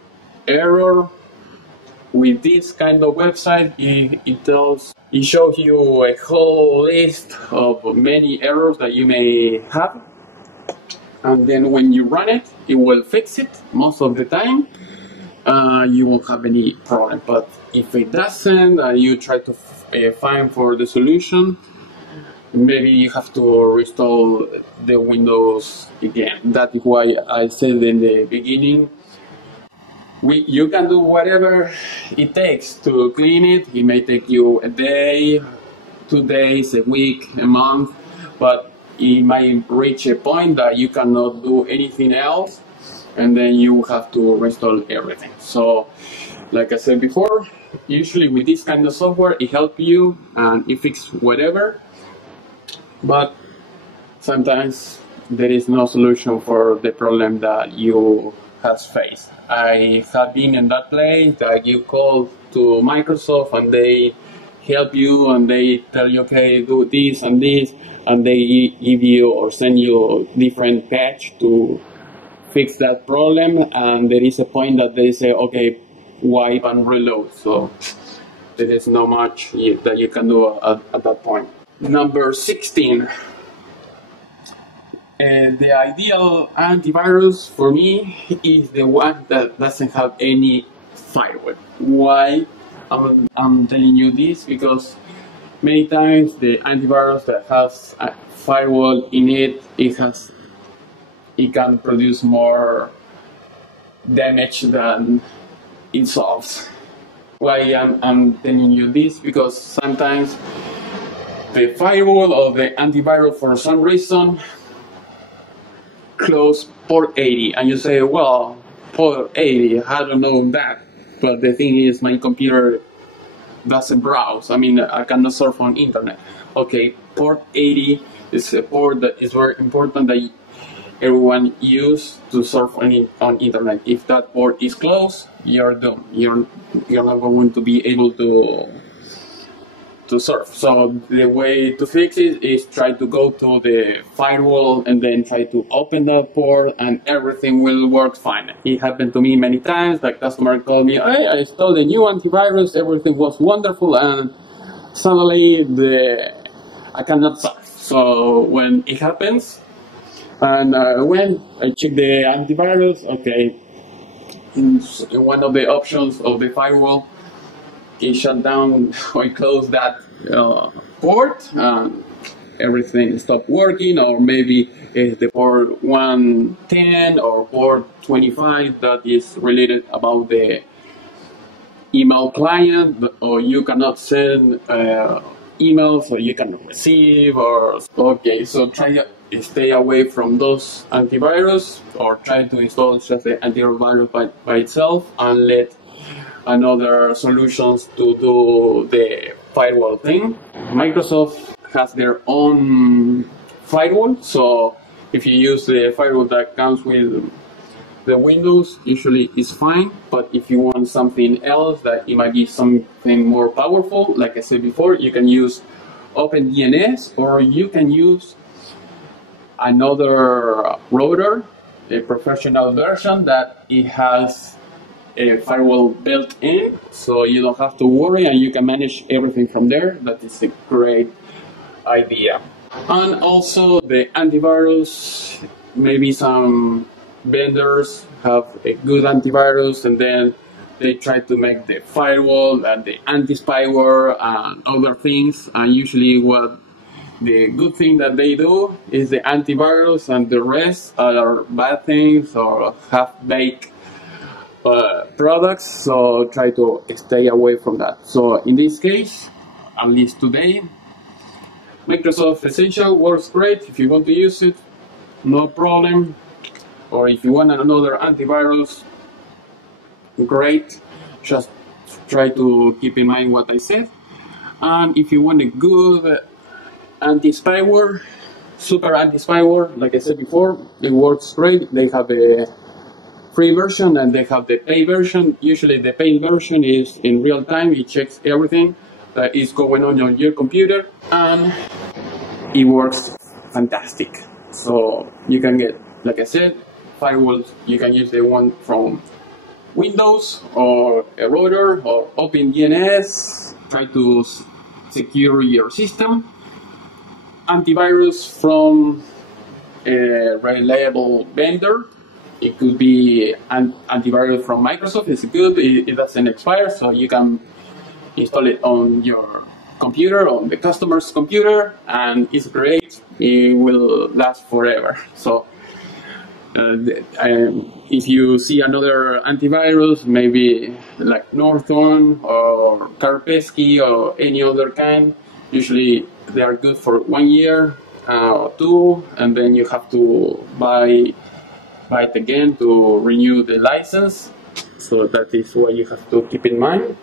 error with this kind of website, it shows you a whole list of many errors that you may have, and then when you run it, it will fix it most of the time. You won't have any problem. But if it doesn't, you try to find for the solution, maybe you have to restore the Windows again. That is why I said in the beginning, you can do whatever it takes to clean it. It may take you a day, 2 days, a week, a month, but it might reach a point that you cannot do anything else, and then you have to restore everything. So, like I said before, usually with this kind of software, it helps you and it fixes whatever, but sometimes there is no solution for the problem that you have faced. I have been in that place that you call to Microsoft and they help you and they tell you, okay, do this, and they give you or send you a different patch to fix that problem, and there is a point that they say, okay, wipe and reload. So there is not much that you can do at that point. Number 16. The ideal antivirus for me is the one that doesn't have any firewall. Why I'm telling you this? Because many times the antivirus that has a firewall in it, it can produce more damage than it solves. Why I'm telling you this? Because sometimes the firewall or the antivirus, for some reason, close port 80, and you say, well, port 80, I don't know that, but the thing is my computer doesn't browse. I mean, I cannot surf on internet. Okay, port 80 is a port that is very important that everyone use to surf on internet. If that port is closed, you're done. You're not going to be able to surf. So the way to fix it is try to go to the firewall and then try to open the port and everything will work fine. It happened to me many times. The customer called me, hey, I installed a new antivirus, everything was wonderful, and suddenly I cannot surf. So when it happens, and when I check the antivirus, okay, in one of the options of the firewall, it shut down or closed that port, and everything stopped working, or maybe the port 110 or port 25 that is related about the email client, or you cannot send emails, or you cannot receive, or okay, so try to stay away from those antivirus, or try to install just the antivirus by itself and let another solutions to do the firewall thing. Microsoft has their own firewall, so if you use the firewall that comes with the Windows, usually it's fine. But if you want something else that it might be something more powerful, like I said before, you can use OpenDNS, or you can use another router, a professional version that it has a firewall built in, so you don't have to worry and you can manage everything from there. That is a great idea. And also the antivirus, maybe some vendors have a good antivirus and then they try to make the firewall and the anti-spyware and other things, and usually what the good thing that they do is the antivirus, and the rest are bad things or half-baked products, so try to stay away from that. So in this case, at least today, Microsoft Essential works great. If you want to use it, no problem. Or if you want another antivirus, great. Just try to keep in mind what I said. And if you want a good anti-spyware, super anti-spyware, like I said before, it works great. They have a free version and they have the paid version. Usually the paid version is in real time. It checks everything that is going on your computer, and it works fantastic. So you can get, like I said, firewalls. You can use the one from Windows or a router or open DNS, try to secure your system. Antivirus from a reliable vendor. It could be antivirus from Microsoft. It's good, it doesn't expire, so you can install it on your computer, on the customer's computer, and it's great. It will last forever. So if you see another antivirus, maybe like Norton or Kaspersky or any other kind, usually they are good for 1 year or 2, and then you have to buy it again to renew the license. So that is what you have to keep in mind.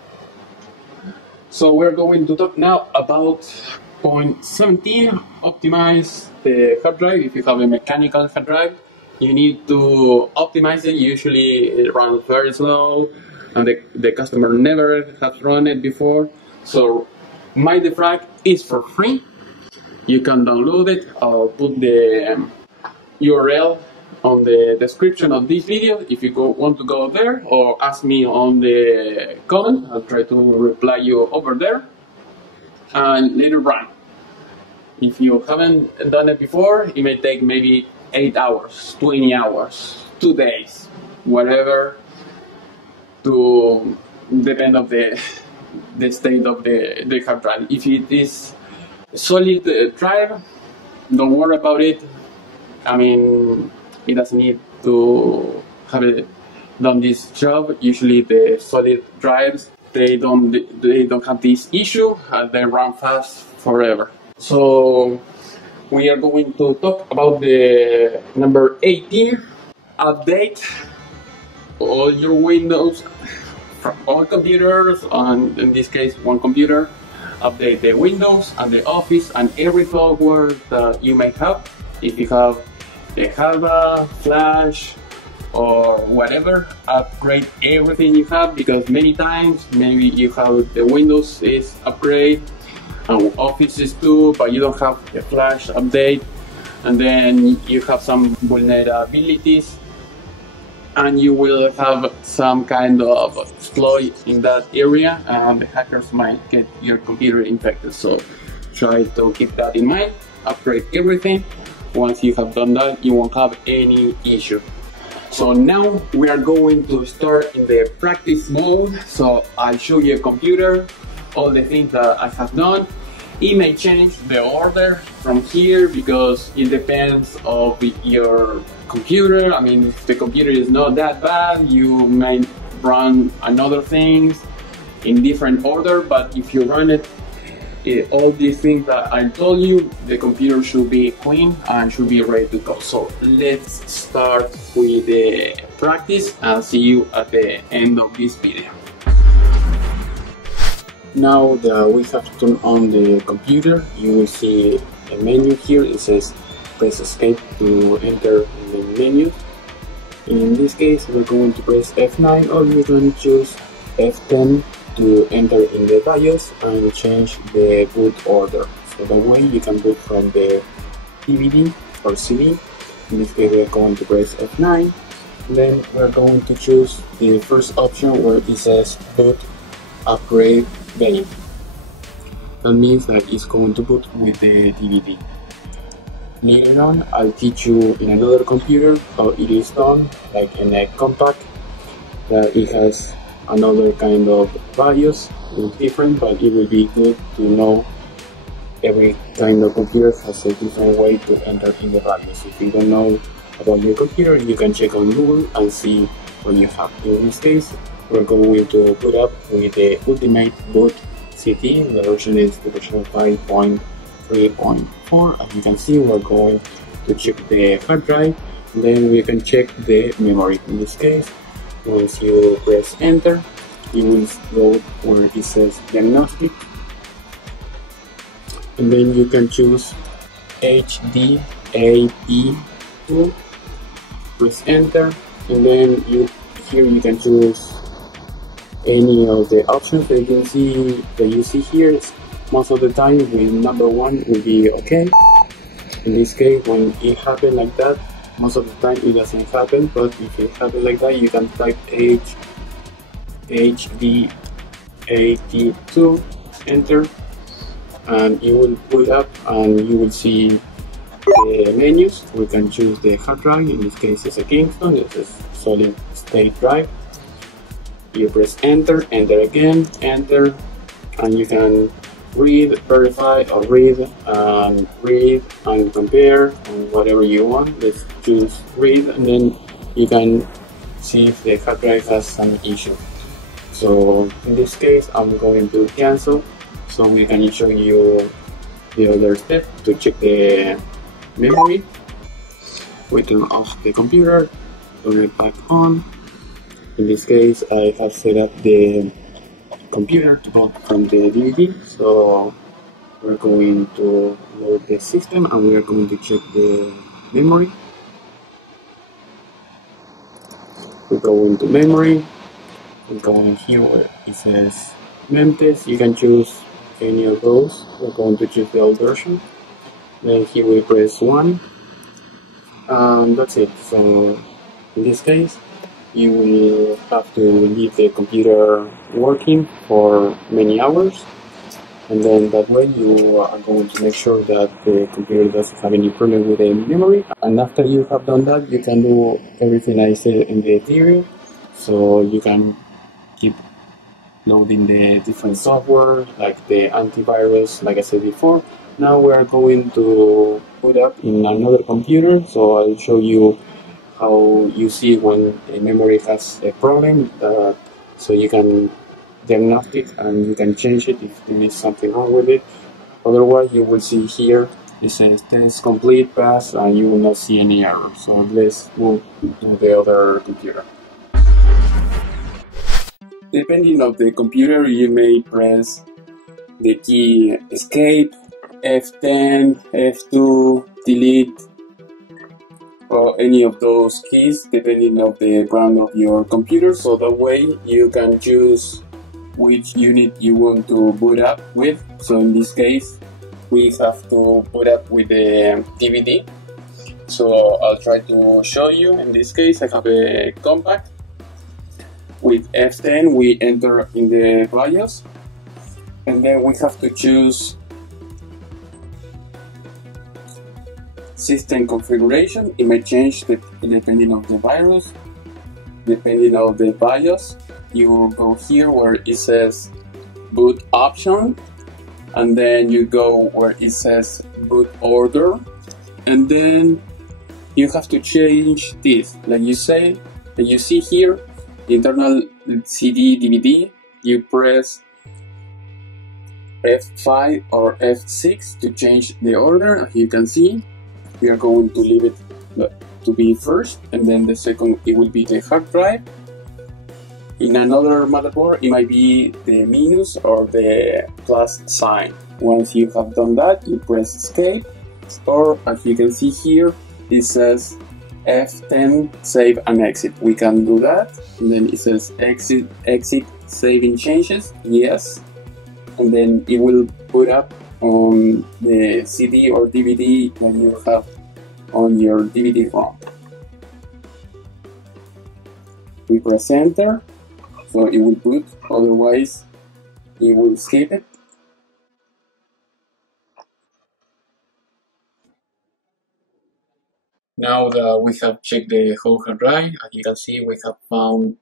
So we're going to talk now about point 17, optimize the hard drive. If you have a mechanical hard drive, you need to optimize it. Usually it runs very slow and the customer never has run it before. So MyDefrag is for free. You can download it. I'll put the URL on the description of this video if you want to go there, or ask me on the comment. I'll try to reply you over there and let it run. If you haven't done it before, it may take maybe 8 hours, 20 hours, 2 days, whatever, to depend of the state of the hard drive. If it is a solid drive, don't worry about it. I mean, it doesn't need to have it done this job. Usually the solid drives, they don't have this issue, and they run fast forever. So we are going to talk about the number 18, update all your Windows from all computers, and in this case one computer. Update the Windows and the Office and every software that you may have. If you have the Java, Flash, or whatever, upgrade everything you have, because many times maybe you have the Windows is upgrade and Office is too, but you don't have the Flash update, and then you have some vulnerabilities and you will have some kind of exploit in that area, and the hackers might get your computer infected. So try to keep that in mind. Upgrade everything. Once you have done that, you won't have any issue. So now we are going to start in the practice mode. So I'll show you a computer, all the things that I have done. It may change the order from here because it depends of your computer. I mean, if the computer is not that bad, you may run another things in different order, but if you run it all these things that I told you, the computer should be clean and should be ready to go. So let's start with the practice and see you at the end of this video. Now that we have turned on the computer, you will see a menu here. It says press escape to enter in the menu. In this case, we're going to press F9, or you can choose F10 to enter in the BIOS and change the boot order. So that way you can boot from the DVD or CD. In this case, we're going to press F9. Then we're going to choose the first option where it says boot upgrade game. That means that it's going to boot with the DVD. Later on, I'll teach you in another computer how it is done, like in a compact, that it has another kind of BIOS. It's different, but it will be good to know every kind of computer has a different way to enter in the BIOS. If you don't know about your computer, you can check on Google and see what you have. In this case, we're going to put up with the Ultimate Boot CT. The version is the version 5.3.4. As you can see, we're going to check the hard drive. Then we can check the memory. In this case, once you press enter, you will go where it says diagnostics, and then you can choose HDAP2. Press enter, and then here you can choose any of the options that you see here. Most of the time, with number 1 will be okay. In this case, when it happens like that, most of the time it doesn't happen, but if it happens like that, you can type HD82, enter, and you will put up and you will see the menus. We can choose the hard drive, in this case it's a Kingston, it's a solid state drive. You press enter, enter again, enter, and you can read, verify, or read and compare, and whatever you want. Let's choose read, and then you can see if the hard drive has some issue. So in this case, I'm going to cancel, so we can show you the other step to check the memory. We turn off the computer, turn it back on. In this case, I have set up the computer to boot from the DVD, so we're going to load the system and we are going to check the memory. We go into memory, we go in here where it says memtest. You can choose any of those. We're going to choose the old version. Then here we press 1, and that's it. So in this case, you will have to leave the computer working for many hours, and then that way you are going to make sure that the computer doesn't have any problem with the memory. And after you have done that, you can do everything I said in the video, so you can keep loading the different software like the antivirus, like I said before. Now we are going to put up in another computer, so I'll show you how you see when a memory has a problem, so you can diagnostic and you can change it if there is something wrong with it. Otherwise, you will see here it says test complete, pass, and you will not see any error. So let's move to the other computer. Depending on the computer, you may press the key escape, F10, F2, delete, or any of those keys depending on the brand of your computer, so that way you can choose which unit you want to boot up with. So in this case we have to boot up with the DVD, so I'll try to show you. In this case I have a compact. With F10 we enter in the BIOS, and then we have to choose system configuration. It may change depending on the virus, depending on the BIOS. You go here where it says boot option, and then you go where it says boot order, and then you have to change this. Like you see here, internal CD DVD, you press F5 or F6 to change the order. As you can see, we are going to leave it to be first, and then the second it will be the hard drive. In another motherboard it might be the minus or the plus sign. Once you have done that, you press escape, or as you can see here it says F10 save and exit. We can do that, and then it says exit saving changes, yes, and then it will put up on the CD or DVD that you have on your DVD-ROM. We press enter, so it will boot, otherwise it will skip it. Now that we have checked the whole hard drive, as you can see we have found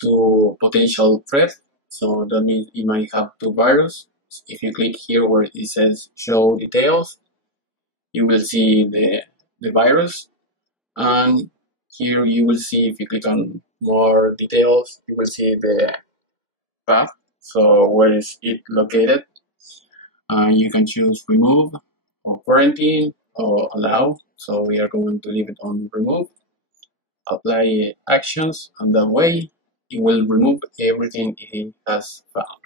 2 potential threats, so that means it might have 2 viruses. If you click here where it says show details, you will see the virus, and here you will see, if you click on more details, you will see the path, so where is it located. You can choose remove or quarantine or allow, so we are going to leave it on remove. Apply actions, and that way it will remove everything it has found.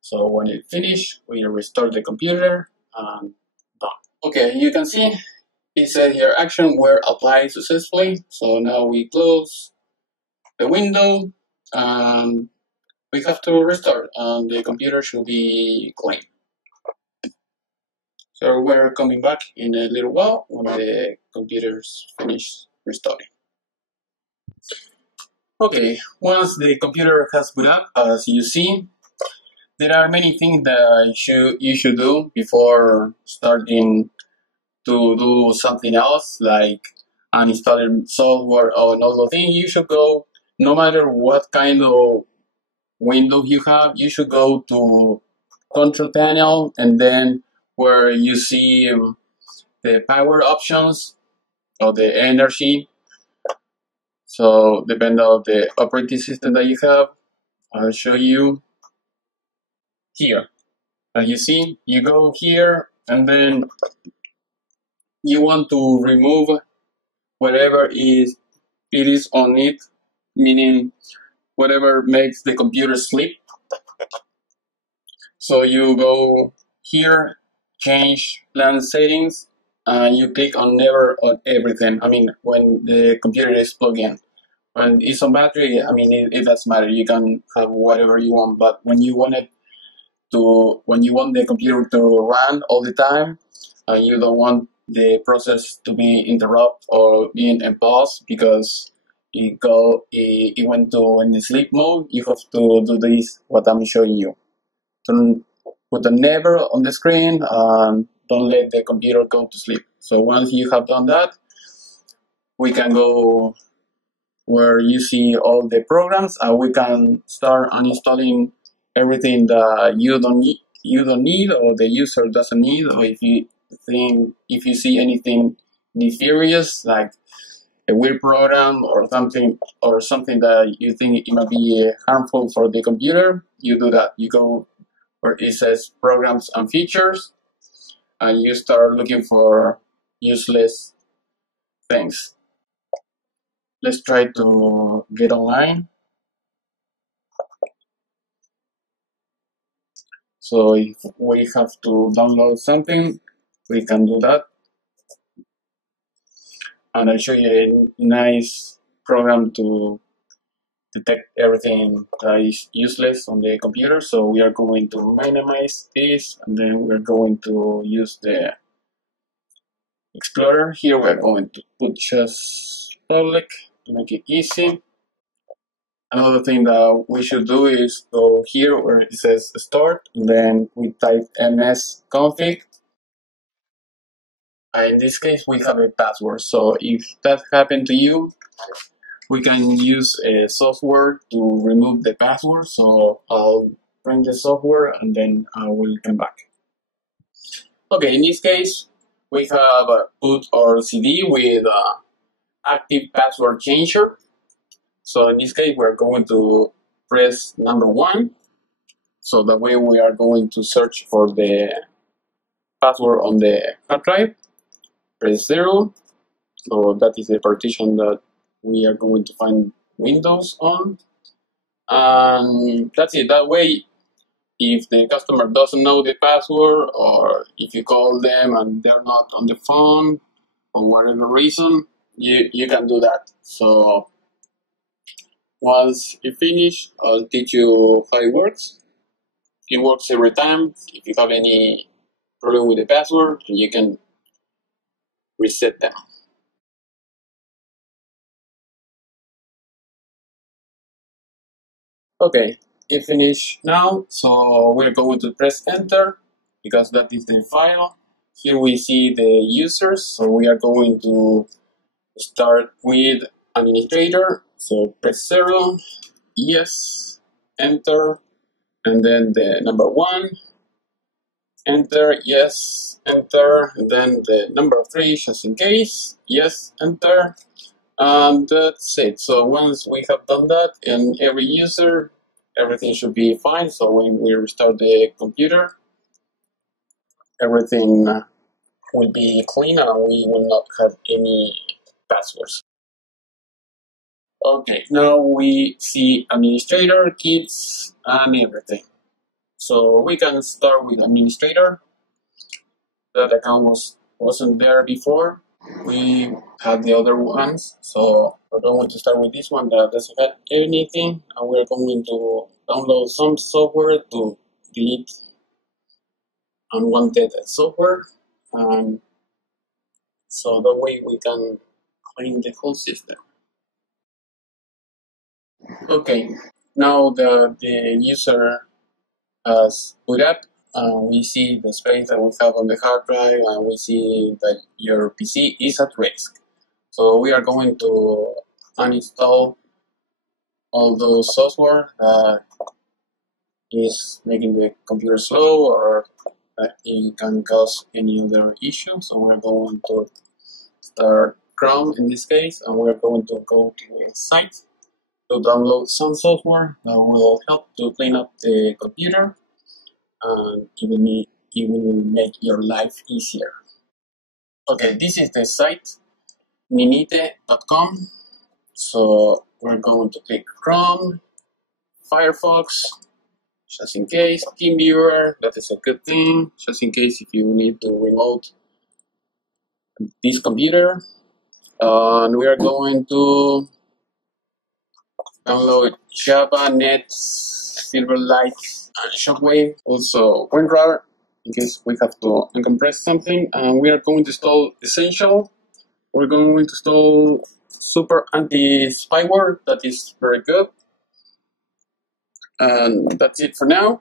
So when it finishes, we restore the computer and done. Okay, you can see it said here action were applied successfully. So now we close the window and we have to restart, and the computer should be clean. So we're coming back in a little while when the computer's finished restarting. Okay, once the computer has boot up, as you see, there are many things that you should do before starting to do something else, like uninstalling software or another thing. You should go, no matter what kind of window you have, you should go to control panel, and then where you see the power options or the energy. So depending on the operating system that you have, I'll show you here. As you see, you go here and then you want to remove whatever it is on it, meaning whatever makes the computer sleep. So you go here, change plan settings, and you click on never on everything. I mean, when the computer is plugged in. When it's on battery, I mean, it doesn't matter. You can have whatever you want, but when you want the computer to run all the time, you don't want the process to be interrupted or being in pause because it went to in the sleep mode. You have to do this what I'm showing you. Don't put the never on the screen and don't let the computer go to sleep. So once you have done that, we can go where you see all the programs, and we can start uninstalling everything that you don't need or the user doesn't need, or if you see anything nefarious like a weird program or something that you think it might be harmful for the computer, you do that. You go where it says programs and features, and you start looking for useless things. Let's try to get online. So if we have to download something, we can do that. And I'll show you a nice program to detect everything that is useless on the computer. So we are going to minimize this, and then we're going to use the Explorer. Here we're going to put just public to make it easy. Another thing that we should do is go here where it says start, and then we type msconfig. In this case, we have a password. So if that happened to you, we can use a software to remove the password. So I'll print the software and then I will come back. Okay, in this case, we have put our CD with active password changer. So in this case, we're going to press number 1. So that way we are going to search for the password on the hard drive. Press 0. So that is the partition that we are going to find Windows on. And that's it. That way, if the customer doesn't know the password, or if you call them and they're not on the phone for whatever reason, you can do that. So once you finish, I'll teach you how it works. It works every time. If you have any problem with the password, you can reset them. Okay, it finished now, so we're going to press enter because that is the file. Here we see the users, so we are going to start with administrator. So press 0, yes, enter, and then the number 1, enter, yes, enter, and then the number 3 just in case, yes, enter, and that's it. So once we have done that in every user, everything should be fine. So when we restart the computer, everything will be clean and we will not have any passwords. Okay, now we see administrator, kids, and everything. So we can start with administrator. That account wasn't there before. We had the other ones, so we're going to start with this one that doesn't have anything, and we're going to download some software to delete unwanted software, and so that way we can clean the whole system. Okay, now the user has boot up, we see the space that we have on the hard drive, and we see that your PC is at risk. So we are going to uninstall all those software that is making the computer slow or that it can cause any other issue. So we're going to start Chrome in this case, and we're going to go to a site to download some software that will help to clean up the computer, and it will make your life easier. Okay, this is the site minite.com. So we're going to click Chrome, Firefox, just in case, TeamViewer, that is a good thing, just in case if you need to remote this computer. And we are going to download Java, Net, Silverlight, and Shockwave. Also WinRAR, in case we have to uncompress something. And we are going to install Essential. We're going to install Super Anti-Spyware, that is very good. And that's it for now.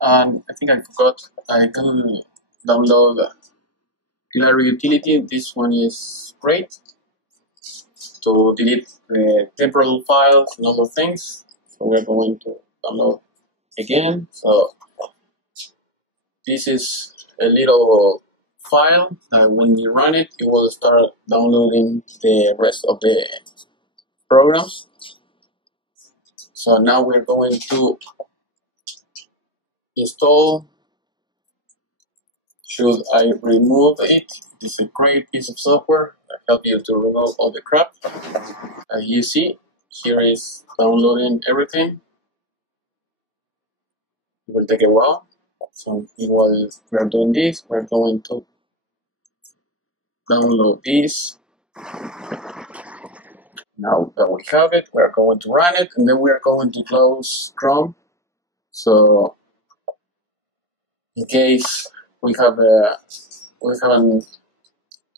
And I think I forgot, I can download Killer Utility. This one is great to delete the temporal files and other things. So we're going to download again. So this is a little file that when you run it, it will start downloading the rest of the programs. So now we're going to install. Should I remove it? This is a great piece of software that helps you to remove all the crap. As you see, here is downloading everything. It will take a while. So while we're doing this, we're going to download this. Now that we have it, we're going to run it, and then we're going to close Chrome. So in case we have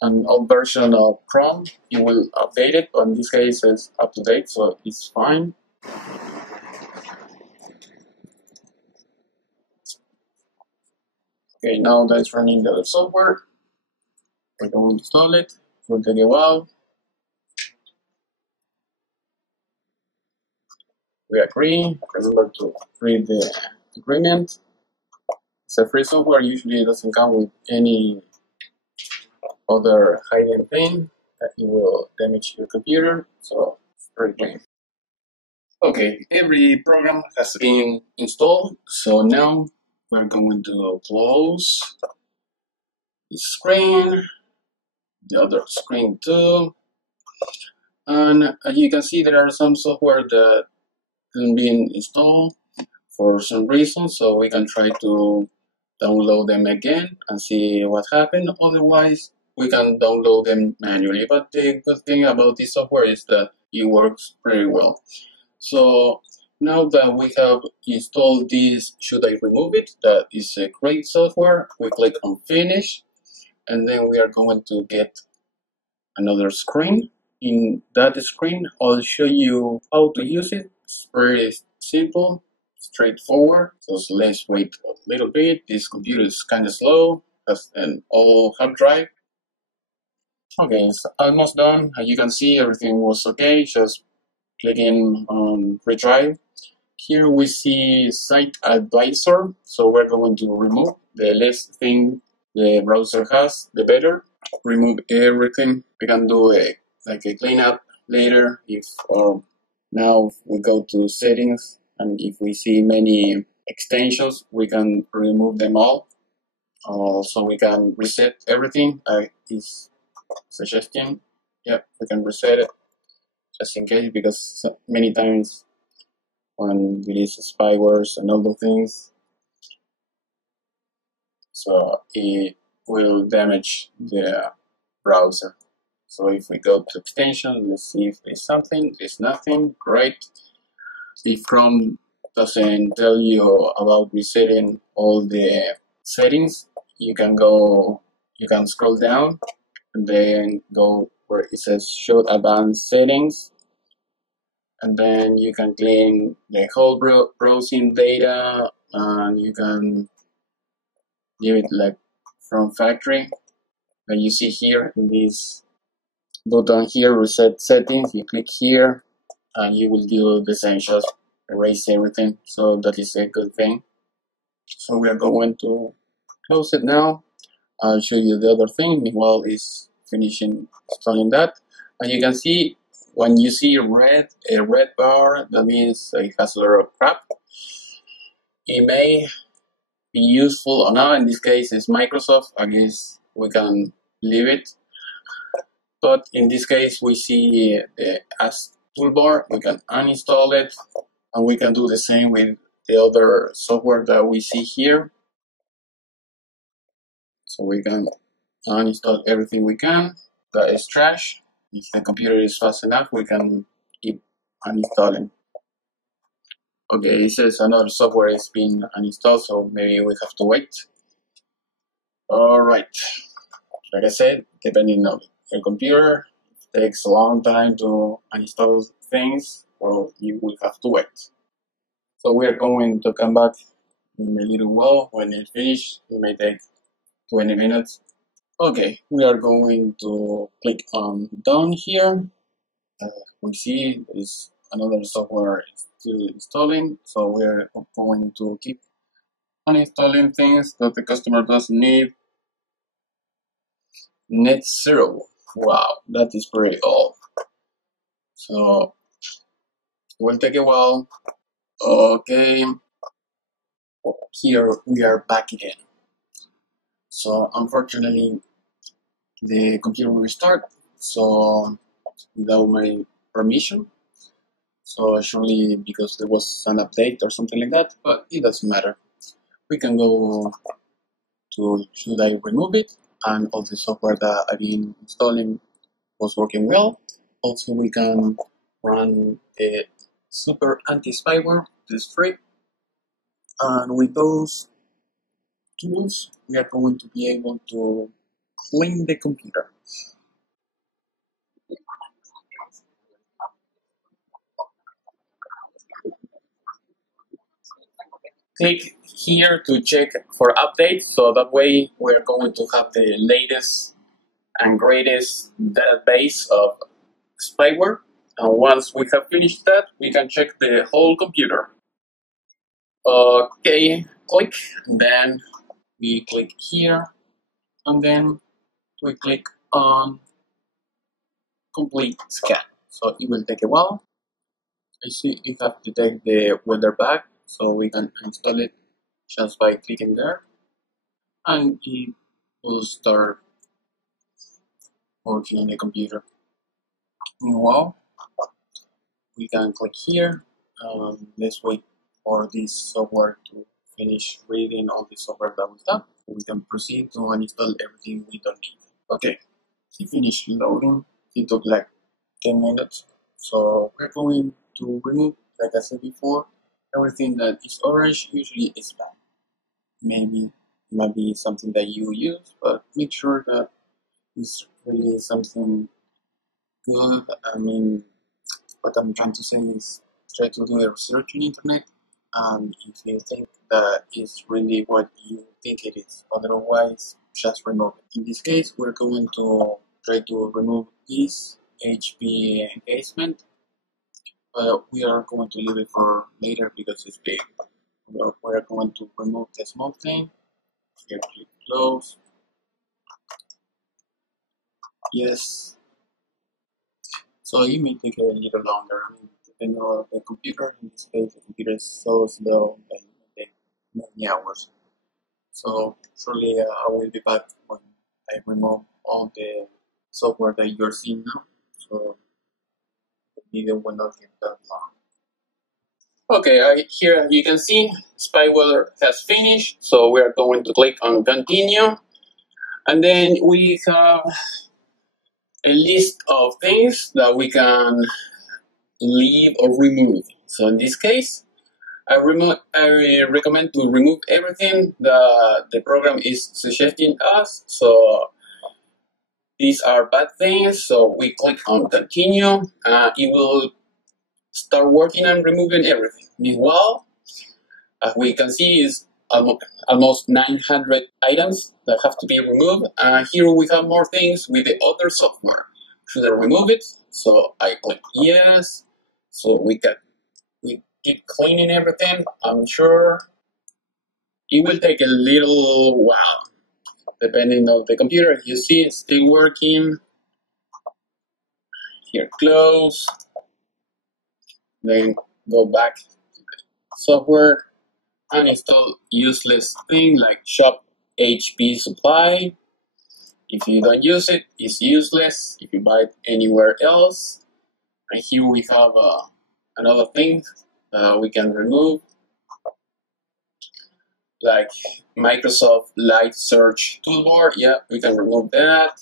an old version of Chrome, it will update it, but in this case it's up to date, so it's fine. Okay, now that it's running the software, we're going to install it. It will take a while. We agree. Remember to read the agreement. It's a free software. Usually it doesn't come with any other hidden thing that it will damage your computer. So it's very clean. Okay, every program has been installed. So now we're going to close this screen, the other screen too. And as you can see, there are some software that hasn't been installed for some reason, so we can try to download them again and see what happened. Otherwise, we can download them manually. But the good thing about this software is that it works very well. So now that we have installed this, should I remove it? That is a great software. We click on Finish, and then we are going to get another screen. In that screen, I'll show you how to use it. It's very simple, straightforward. So let's wait a little bit. This computer is kind of slow, has an old hard drive. Okay, it's almost done. As you can see, everything was okay. Just clicking on retry. Here we see Site Advisor. So we're going to remove the less thing the browser has, the better. Remove everything. We can do a cleanup later if now we go to settings, and if we see many extensions, we can remove them all. Also, we can reset everything. This suggestion, yep, we can reset it just in case, because many times when we use spywares and other things, so it will damage the browser. So if we go to extension, let's see if there's something. There's nothing. Great. If Chrome doesn't tell you about resetting all the settings, you can scroll down and then go where it says show advanced settings, and then you can clean the whole browsing data, and you can leave it like from factory. And you see here in this button here, reset settings, you click here and you will do the same, just erase everything. So that is a good thing. So we are going to close it now. I'll show you the other thing meanwhile is finishing installing that. And you can see when you see a red bar, that means it has a lot of crap. It may be useful or not. In this case it's Microsoft. I guess we can leave it. But in this case we see the as toolbar, we can uninstall it, and we can do the same with the other software that we see here. So we can uninstall everything we can that is trash. If the computer is fast enough, we can keep uninstalling. Okay, it says another software is being uninstalled, so maybe we have to wait. Alright, like I said, depending on your computer, it takes a long time to uninstall things, well, you will have to wait. So we are going to come back in a little while. When it's finished, it may take 20 minutes. Okay, we are going to click on done here. We see there's another software still installing, so we're going to keep uninstalling things that the customer doesn't need. Net zero. Wow, that is pretty old. So it will take a while. Okay, here we are back again. So unfortunately, the computer will restart. So without my permission. So surely because there was an update or something like that, but it doesn't matter. We can go to should I remove it, and all the software that I've been installing was working well. Also we can run the super anti-spyware, this is free, and with those tools we are going to be able to clean the computer. Click here to check for updates, so that way we're going to have the latest and greatest database of spyware. And once we have finished that, we can check the whole computer. Okay, click, then we click here, and then we click on complete scan. So it will take a while. I see it has to take the weather back, so we can install it just by clicking there, and it will start working on the computer. Meanwhile, we can click here. Let's wait for this software to finish reading all the software that we have. We can proceed to uninstall everything we don't need. Okay, it finished loading. It took like 10 minutes. So we're going to remove, like I said before, everything that is orange usually is bad. Maybe it might be something that you use, but make sure that it's really something good. I mean, what I'm trying to say is try to do a research on the internet, and if you think that is really what you think it is, otherwise just remove it. In this case, we're going to try to remove this HP encasement. We are going to leave it for later because it's big. We're going to remove the small thing. Here, click close. Yes. So it may take a little longer. I mean, depending on the computer, in this case, the computer is so slow that it may take many hours. So surely I will be back when I remove all the software that you're seeing now. So the video will not get that long. Okay, here you can see spyware has finished. So we are going to click on continue. And then we have a list of things that we can leave or remove. So in this case, I recommend to remove everything that the program is suggesting us. So these are bad things, so we click on continue. It will start working and removing everything. Meanwhile, as we can see, is almost 900 items that have to be removed. Here we have more things with the other software. Should I remove it? So I click yes. So we keep cleaning everything. I'm sure it will take a little while, depending on the computer. You see, it's still working. Here, close. Then go back to the software and install useless thing like shop HP supply. If you don't use it, it's useless. If you buy it anywhere else, and here we have another thing we can remove, like Microsoft Light Search Toolbar. Yeah, we can remove that.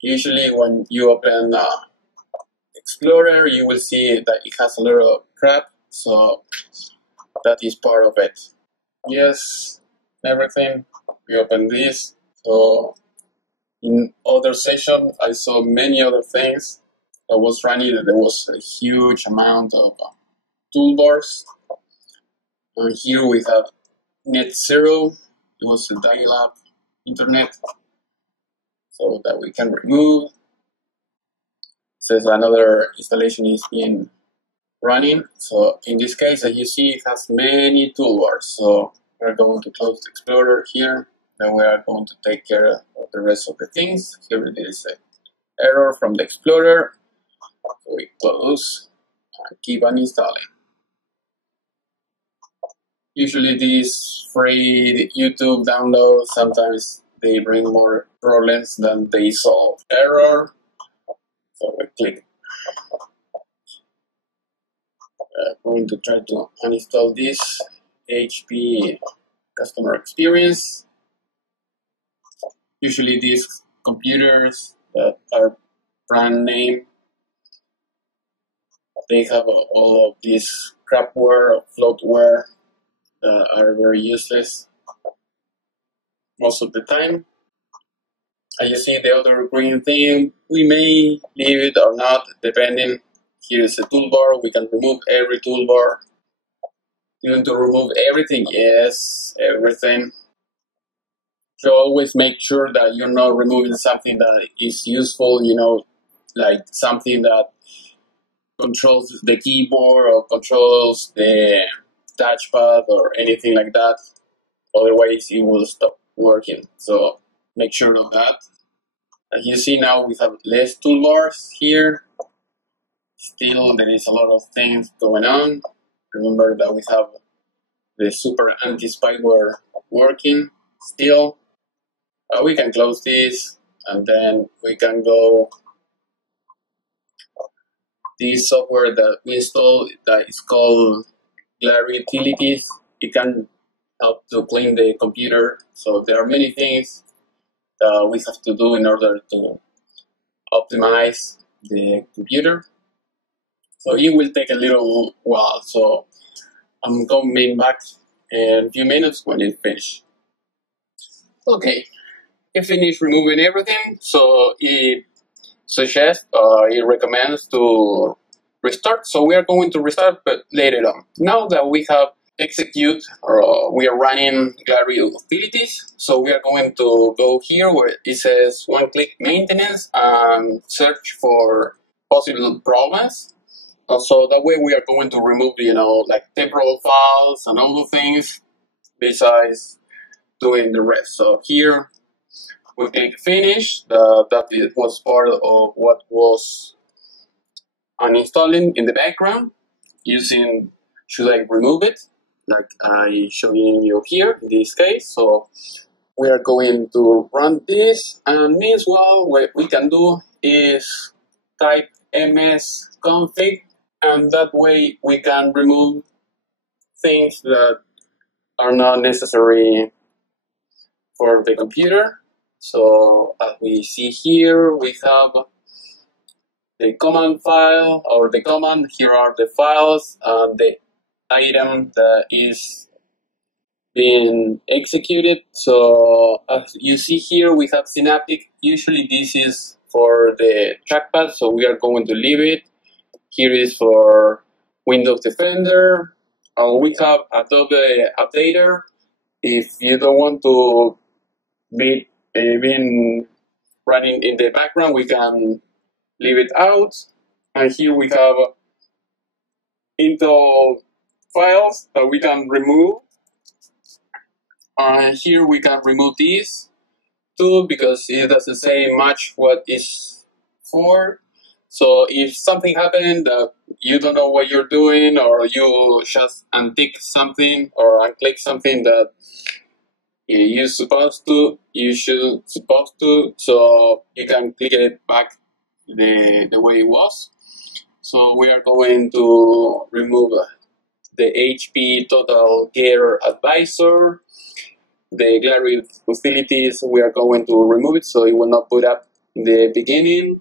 Usually, when you open Explorer, you will see that it has a little crap, so that is part of it. Yes, everything. We open this. So in other session, I saw many other things that was running. There was a huge amount of toolbars. And here we have net zero. It was a dial-up internet, so that we can remove. Says another installation is being running. So in this case, as you see, it has many toolbars. So we're going to close the Explorer here. Then we are going to take care of the rest of the things. Here it is an error from the Explorer. So we close and keep on installing. Usually these free YouTube downloads, sometimes they bring more problems than they solve. Error. So we click. Going to try to uninstall this HP customer experience. Usually these computers that are brand name, they have all of this crapware or floatware that are very useless most of the time. And you see the other green thing, we may leave it or not, depending. Here is a toolbar, we can remove every toolbar. You want to remove everything? Yes, everything. So always make sure that you're not removing something that is useful, like something that controls the keyboard or controls the touchpad or anything like that. Otherwise, it will stop working. So make sure of that. As you see now, we have less toolbars here. Still, there is a lot of things going on. Remember that we have the super anti-spyware working still. We can close this, and then we can go this software that we installed that is called Glare Utilities. It can help to clean the computer. So there are many things that we have to do in order to optimize the computer. So it will take a little while. So I'm coming back in a few minutes when it's finished. Okay, it finished removing everything. So it recommends to restart. So we are going to restart, but later on. Now that we have execute or we are running Glare Utilities, so we are going to go here where it says one-click maintenance and search for possible problems. So that way we are going to remove, like temporal files and all the things besides doing the rest. So here we click finish. That it was part of what was uninstalling in the background using should I remove it, like I showing you here in this case. So we are going to run this, and meanwhile what we can do is type msconfig, and that way we can remove things that are not necessary for the computer. So as we see here, we have the command file or the command. Here are the files and the item that is being executed. So as you see here, we have Synaptic. Usually this is for the trackpad, so we are going to leave it. Here is for Windows Defender. We have Adobe Updater. If you don't want to be being running in the background, we can leave it out. And here we have Intel files that we can remove. Here we can remove this too because it doesn't say much what is for. So if something happened that you don't know what you're doing, or you just untick something or unclick something that you should supposed to, so you can click it back the way it was. So we are going to remove the HP Total Care Advisor. The gallery utilities, we are going to remove it so it will not put up in the beginning.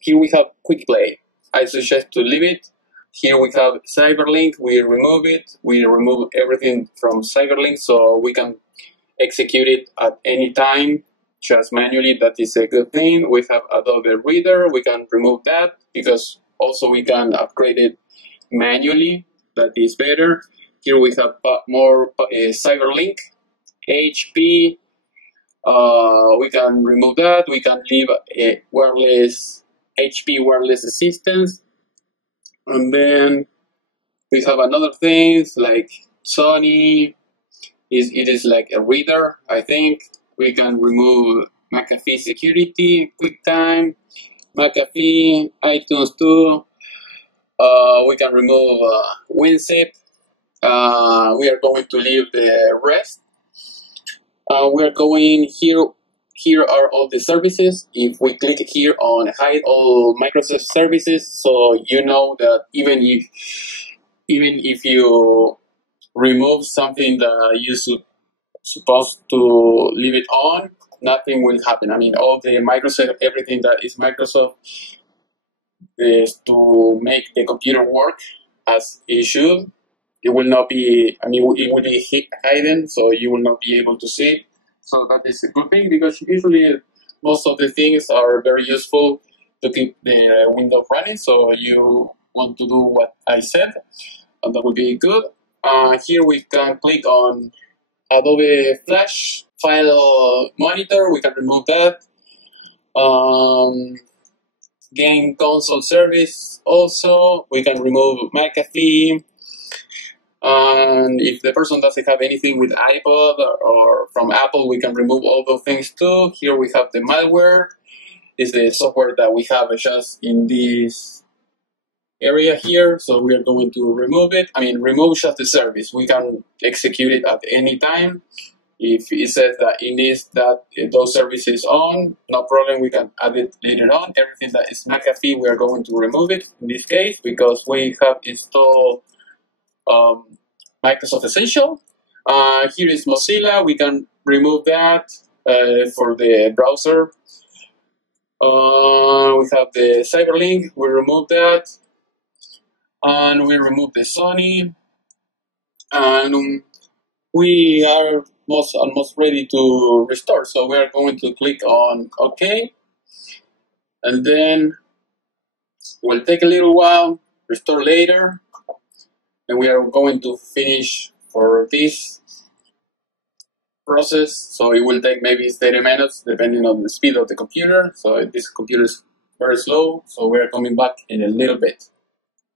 Here we have Quick Play. I suggest to leave it. Here we have Cyberlink. We remove it. We remove everything from Cyberlink so we can execute it at any time, just manually. That is a good thing. We have Adobe Reader. We can remove that because also we can upgrade it manually. That is better. Here we have more Cyberlink. HP, we can remove that. We can leave a wireless HP wireless assistance, and then we have another things like Sony. It is like a reader. I think we can remove McAfee security, QuickTime, McAfee, iTunes too. We can remove WinZip. We are going to leave the rest. We are going here. Here are all the services. If we click here on hide all Microsoft services, so you know that even if you remove something that you supposed to leave it on, nothing will happen. I mean, all the Microsoft, everything that is Microsoft is to make the computer work as it should. It will not be, I mean, it will be hidden, so you will not be able to see it. So that is a good thing because usually most of the things are very useful to keep the window running. So you want to do what I said, and that will be good. Here we can click on Adobe Flash File Monitor. We can remove that. Game console service also. We can remove McAfee. And if the person doesn't have anything with iPod or from Apple, we can remove all those things too. Here we have the malware. Is the software that we have just in this area here. So we are going to remove it. I mean, remove just the service. We can execute it at any time. If it says that it needs that those services on, no problem. We can add it later on. Everything that is McAfee, we are going to remove it in this case because we have installed Microsoft Essential. Here is Mozilla. We can remove that for the browser. We have the Cyberlink. We remove that, and we remove the Sony, and we are almost ready to restore. So we are going to click on OK, and then will take a little while. Restore later. And we are going to finish for this process. So it will take maybe 30 minutes depending on the speed of the computer. So this computer is very slow. So we're coming back in a little bit.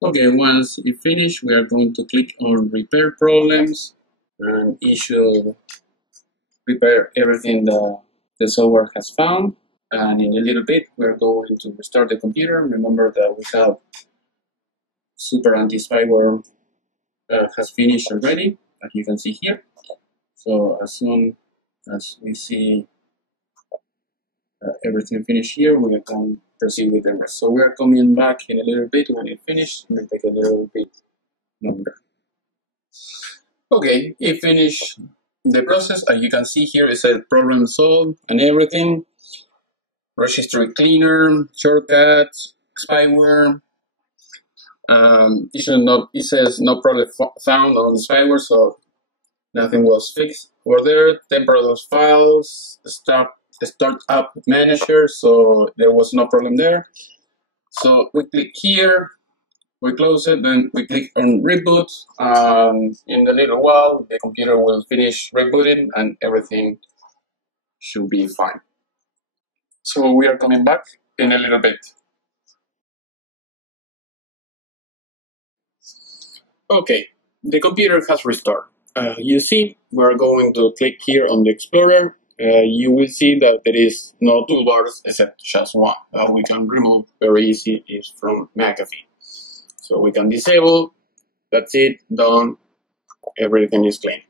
Okay, once it finished, we are going to click on repair problems, and it should repair everything that the software has found. And in a little bit, we're going to restart the computer. Remember that we have super anti-spyware has finished already, as you can see here. So as soon as we see everything finished here, we can proceed with the rest. So we're coming back in a little bit. When it finished, it will take a little bit longer. Okay, it finished the process. As you can see here, it says problem solved and everything. Registry cleaner, shortcuts, spyware. It says no problem found on spyware, so nothing was fixed over there. Temporary those files, start up manager, so there was no problem there. So we click here, we close it, then we click on reboot. In a little while, the computer will finish rebooting and everything should be fine. So we are coming back in a little bit. Okay, the computer has restarted. You see, we're going to click here on the Explorer. You will see that there is no toolbars except just one that we can remove very easy. Is from McAfee. So we can disable. That's it, done. Everything is clean.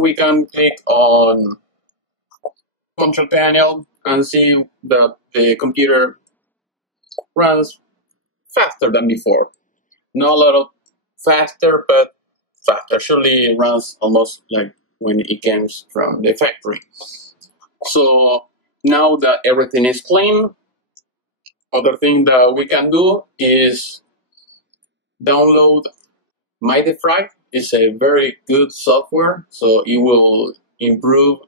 We can click on Control Panel and see that the computer runs faster than before. Not a lot of faster, but faster. Surely it runs almost like when it comes from the factory. So now that everything is clean, other thing that we can do is download MyDefrag. It's a very good software, so it will improve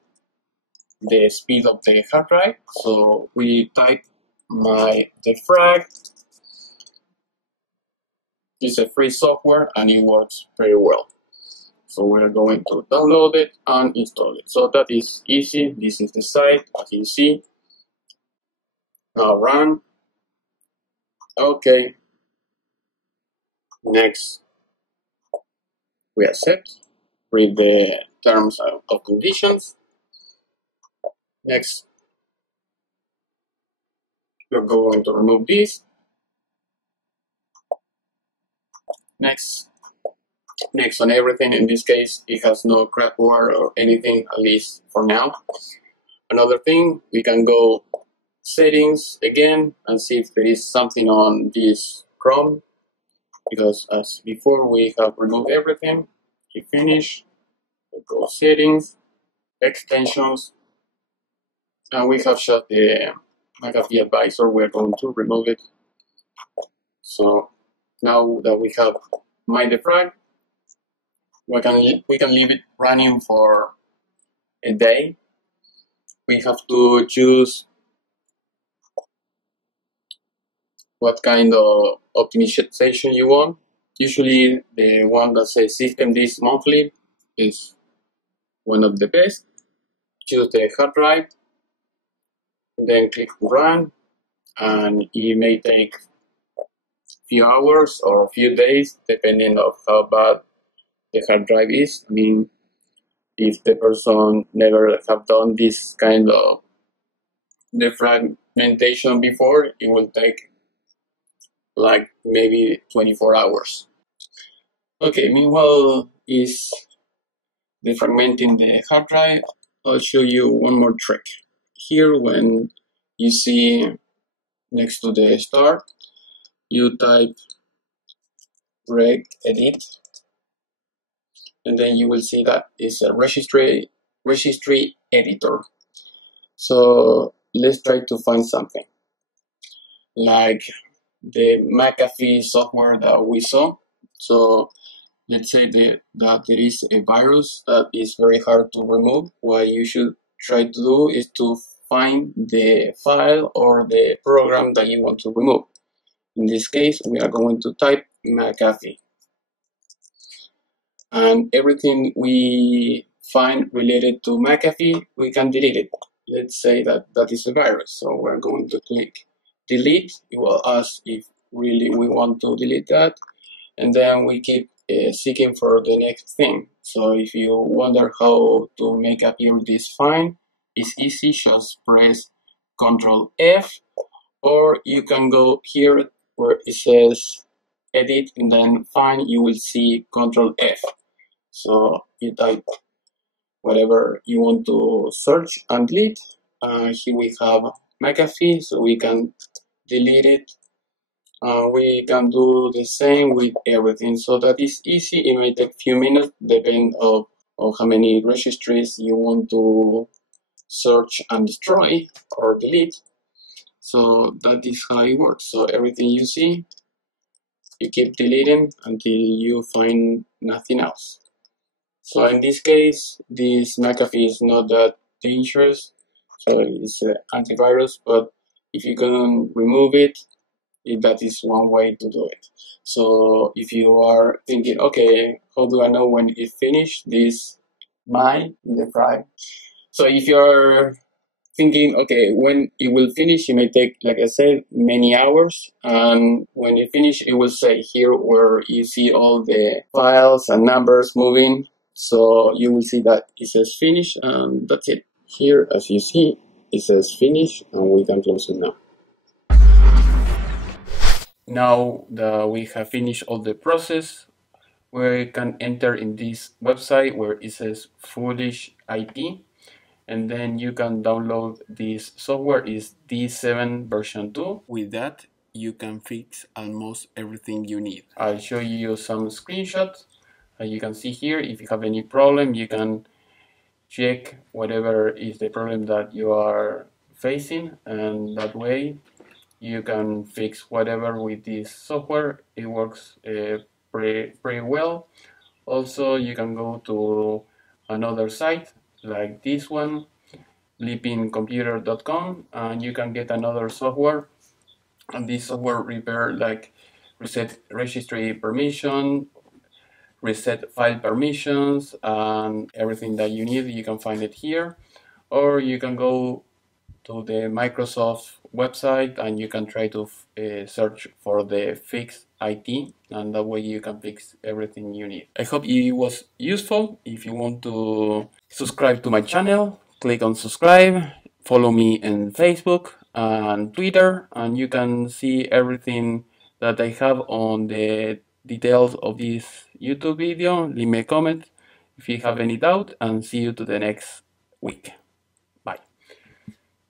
the speed of the hard drive. So we type MyDefrag. It's a free software and it works very well. So we're going to download it and install it. So that is easy. This is the site, as you see. Now run. Okay. Next, we accept. Read the terms of conditions. Next, we're going to remove this. Next on everything. In this case, it has no crapware or anything, at least for now. Another thing, we can go settings again and see if there is something on this Chrome, because as before we have removed everything. Hit finish, we go settings, extensions, and we have shut the McAfee advisor. We're going to remove it. So now that we have MyDefrag, we can leave it running for a day. We have to choose what kind of optimization you want. Usually the one that says system this monthly is one of the best. Choose the hard drive, then click run, and it may take a few hours or a few days depending on how bad the hard drive is. I mean, if the person never have done this kind of defragmentation before, it will take like maybe 24 hours. Okay, meanwhile is defragmenting the hard drive. I'll show you one more trick. Here, when you see next to the start, you type reg edit, and then you will see that it's a registry editor. So let's try to find something like the McAfee software that we saw. So let's say that there is a virus that is very hard to remove. What you should try to do is to find the file or the program that you want to remove. In this case, we are going to type McAfee. And everything we find related to McAfee, we can delete it. Let's say that is a virus. So we're going to click delete. It will ask if really we want to delete that. And then we keep seeking for the next thing. So if you wonder how to make appear this file, it's easy. Just press Ctrl F, or you can go here where it says edit and then find. You will see Ctrl F. So you type whatever you want to search and delete. Here we have McAfee, so we can delete it. We can do the same with everything. So that is easy. It may take a few minutes depending on how many registries you want to search and destroy or delete. So that is how it works. So everything you see, you keep deleting until you find nothing else. So in this case, this McAfee is not that dangerous, so it's antivirus, but if you can remove it, that is one way to do it. So if you are thinking, okay, how do I know when it finished this mine in the fry? So if you're thinking, okay, when it will finish, it may take, like I said, many hours. And when it finish, it will say here where you see all the files and numbers moving. So you will see that it says finish, and that's it. Here, as you see, it says finish, and we can close it now. Now that we have finished all the process, we can enter in this website where it says Foolish IT, and then you can download this software. Is D7 version 2. With that, you can fix almost everything you need. I'll show you some screenshots. As you can see here, if you have any problem, you can check whatever is the problem that you are facing, and that way you can fix whatever with this software. It works pretty well. Also, you can go to another site like this one, leapingcomputer.com, and you can get another software. And this software reset registry permission, reset file permissions, and everything that you need. You can find it here, or you can go to the Microsoft website and you can try to search for the Fix IT, and that way you can fix everything you need. I hope it was useful. If you want to subscribe to my channel, click on subscribe, follow me on Facebook and Twitter, and you can see everything that I have on the details of this YouTube video. Leave me a comment if you have any doubt, and see you to the next week.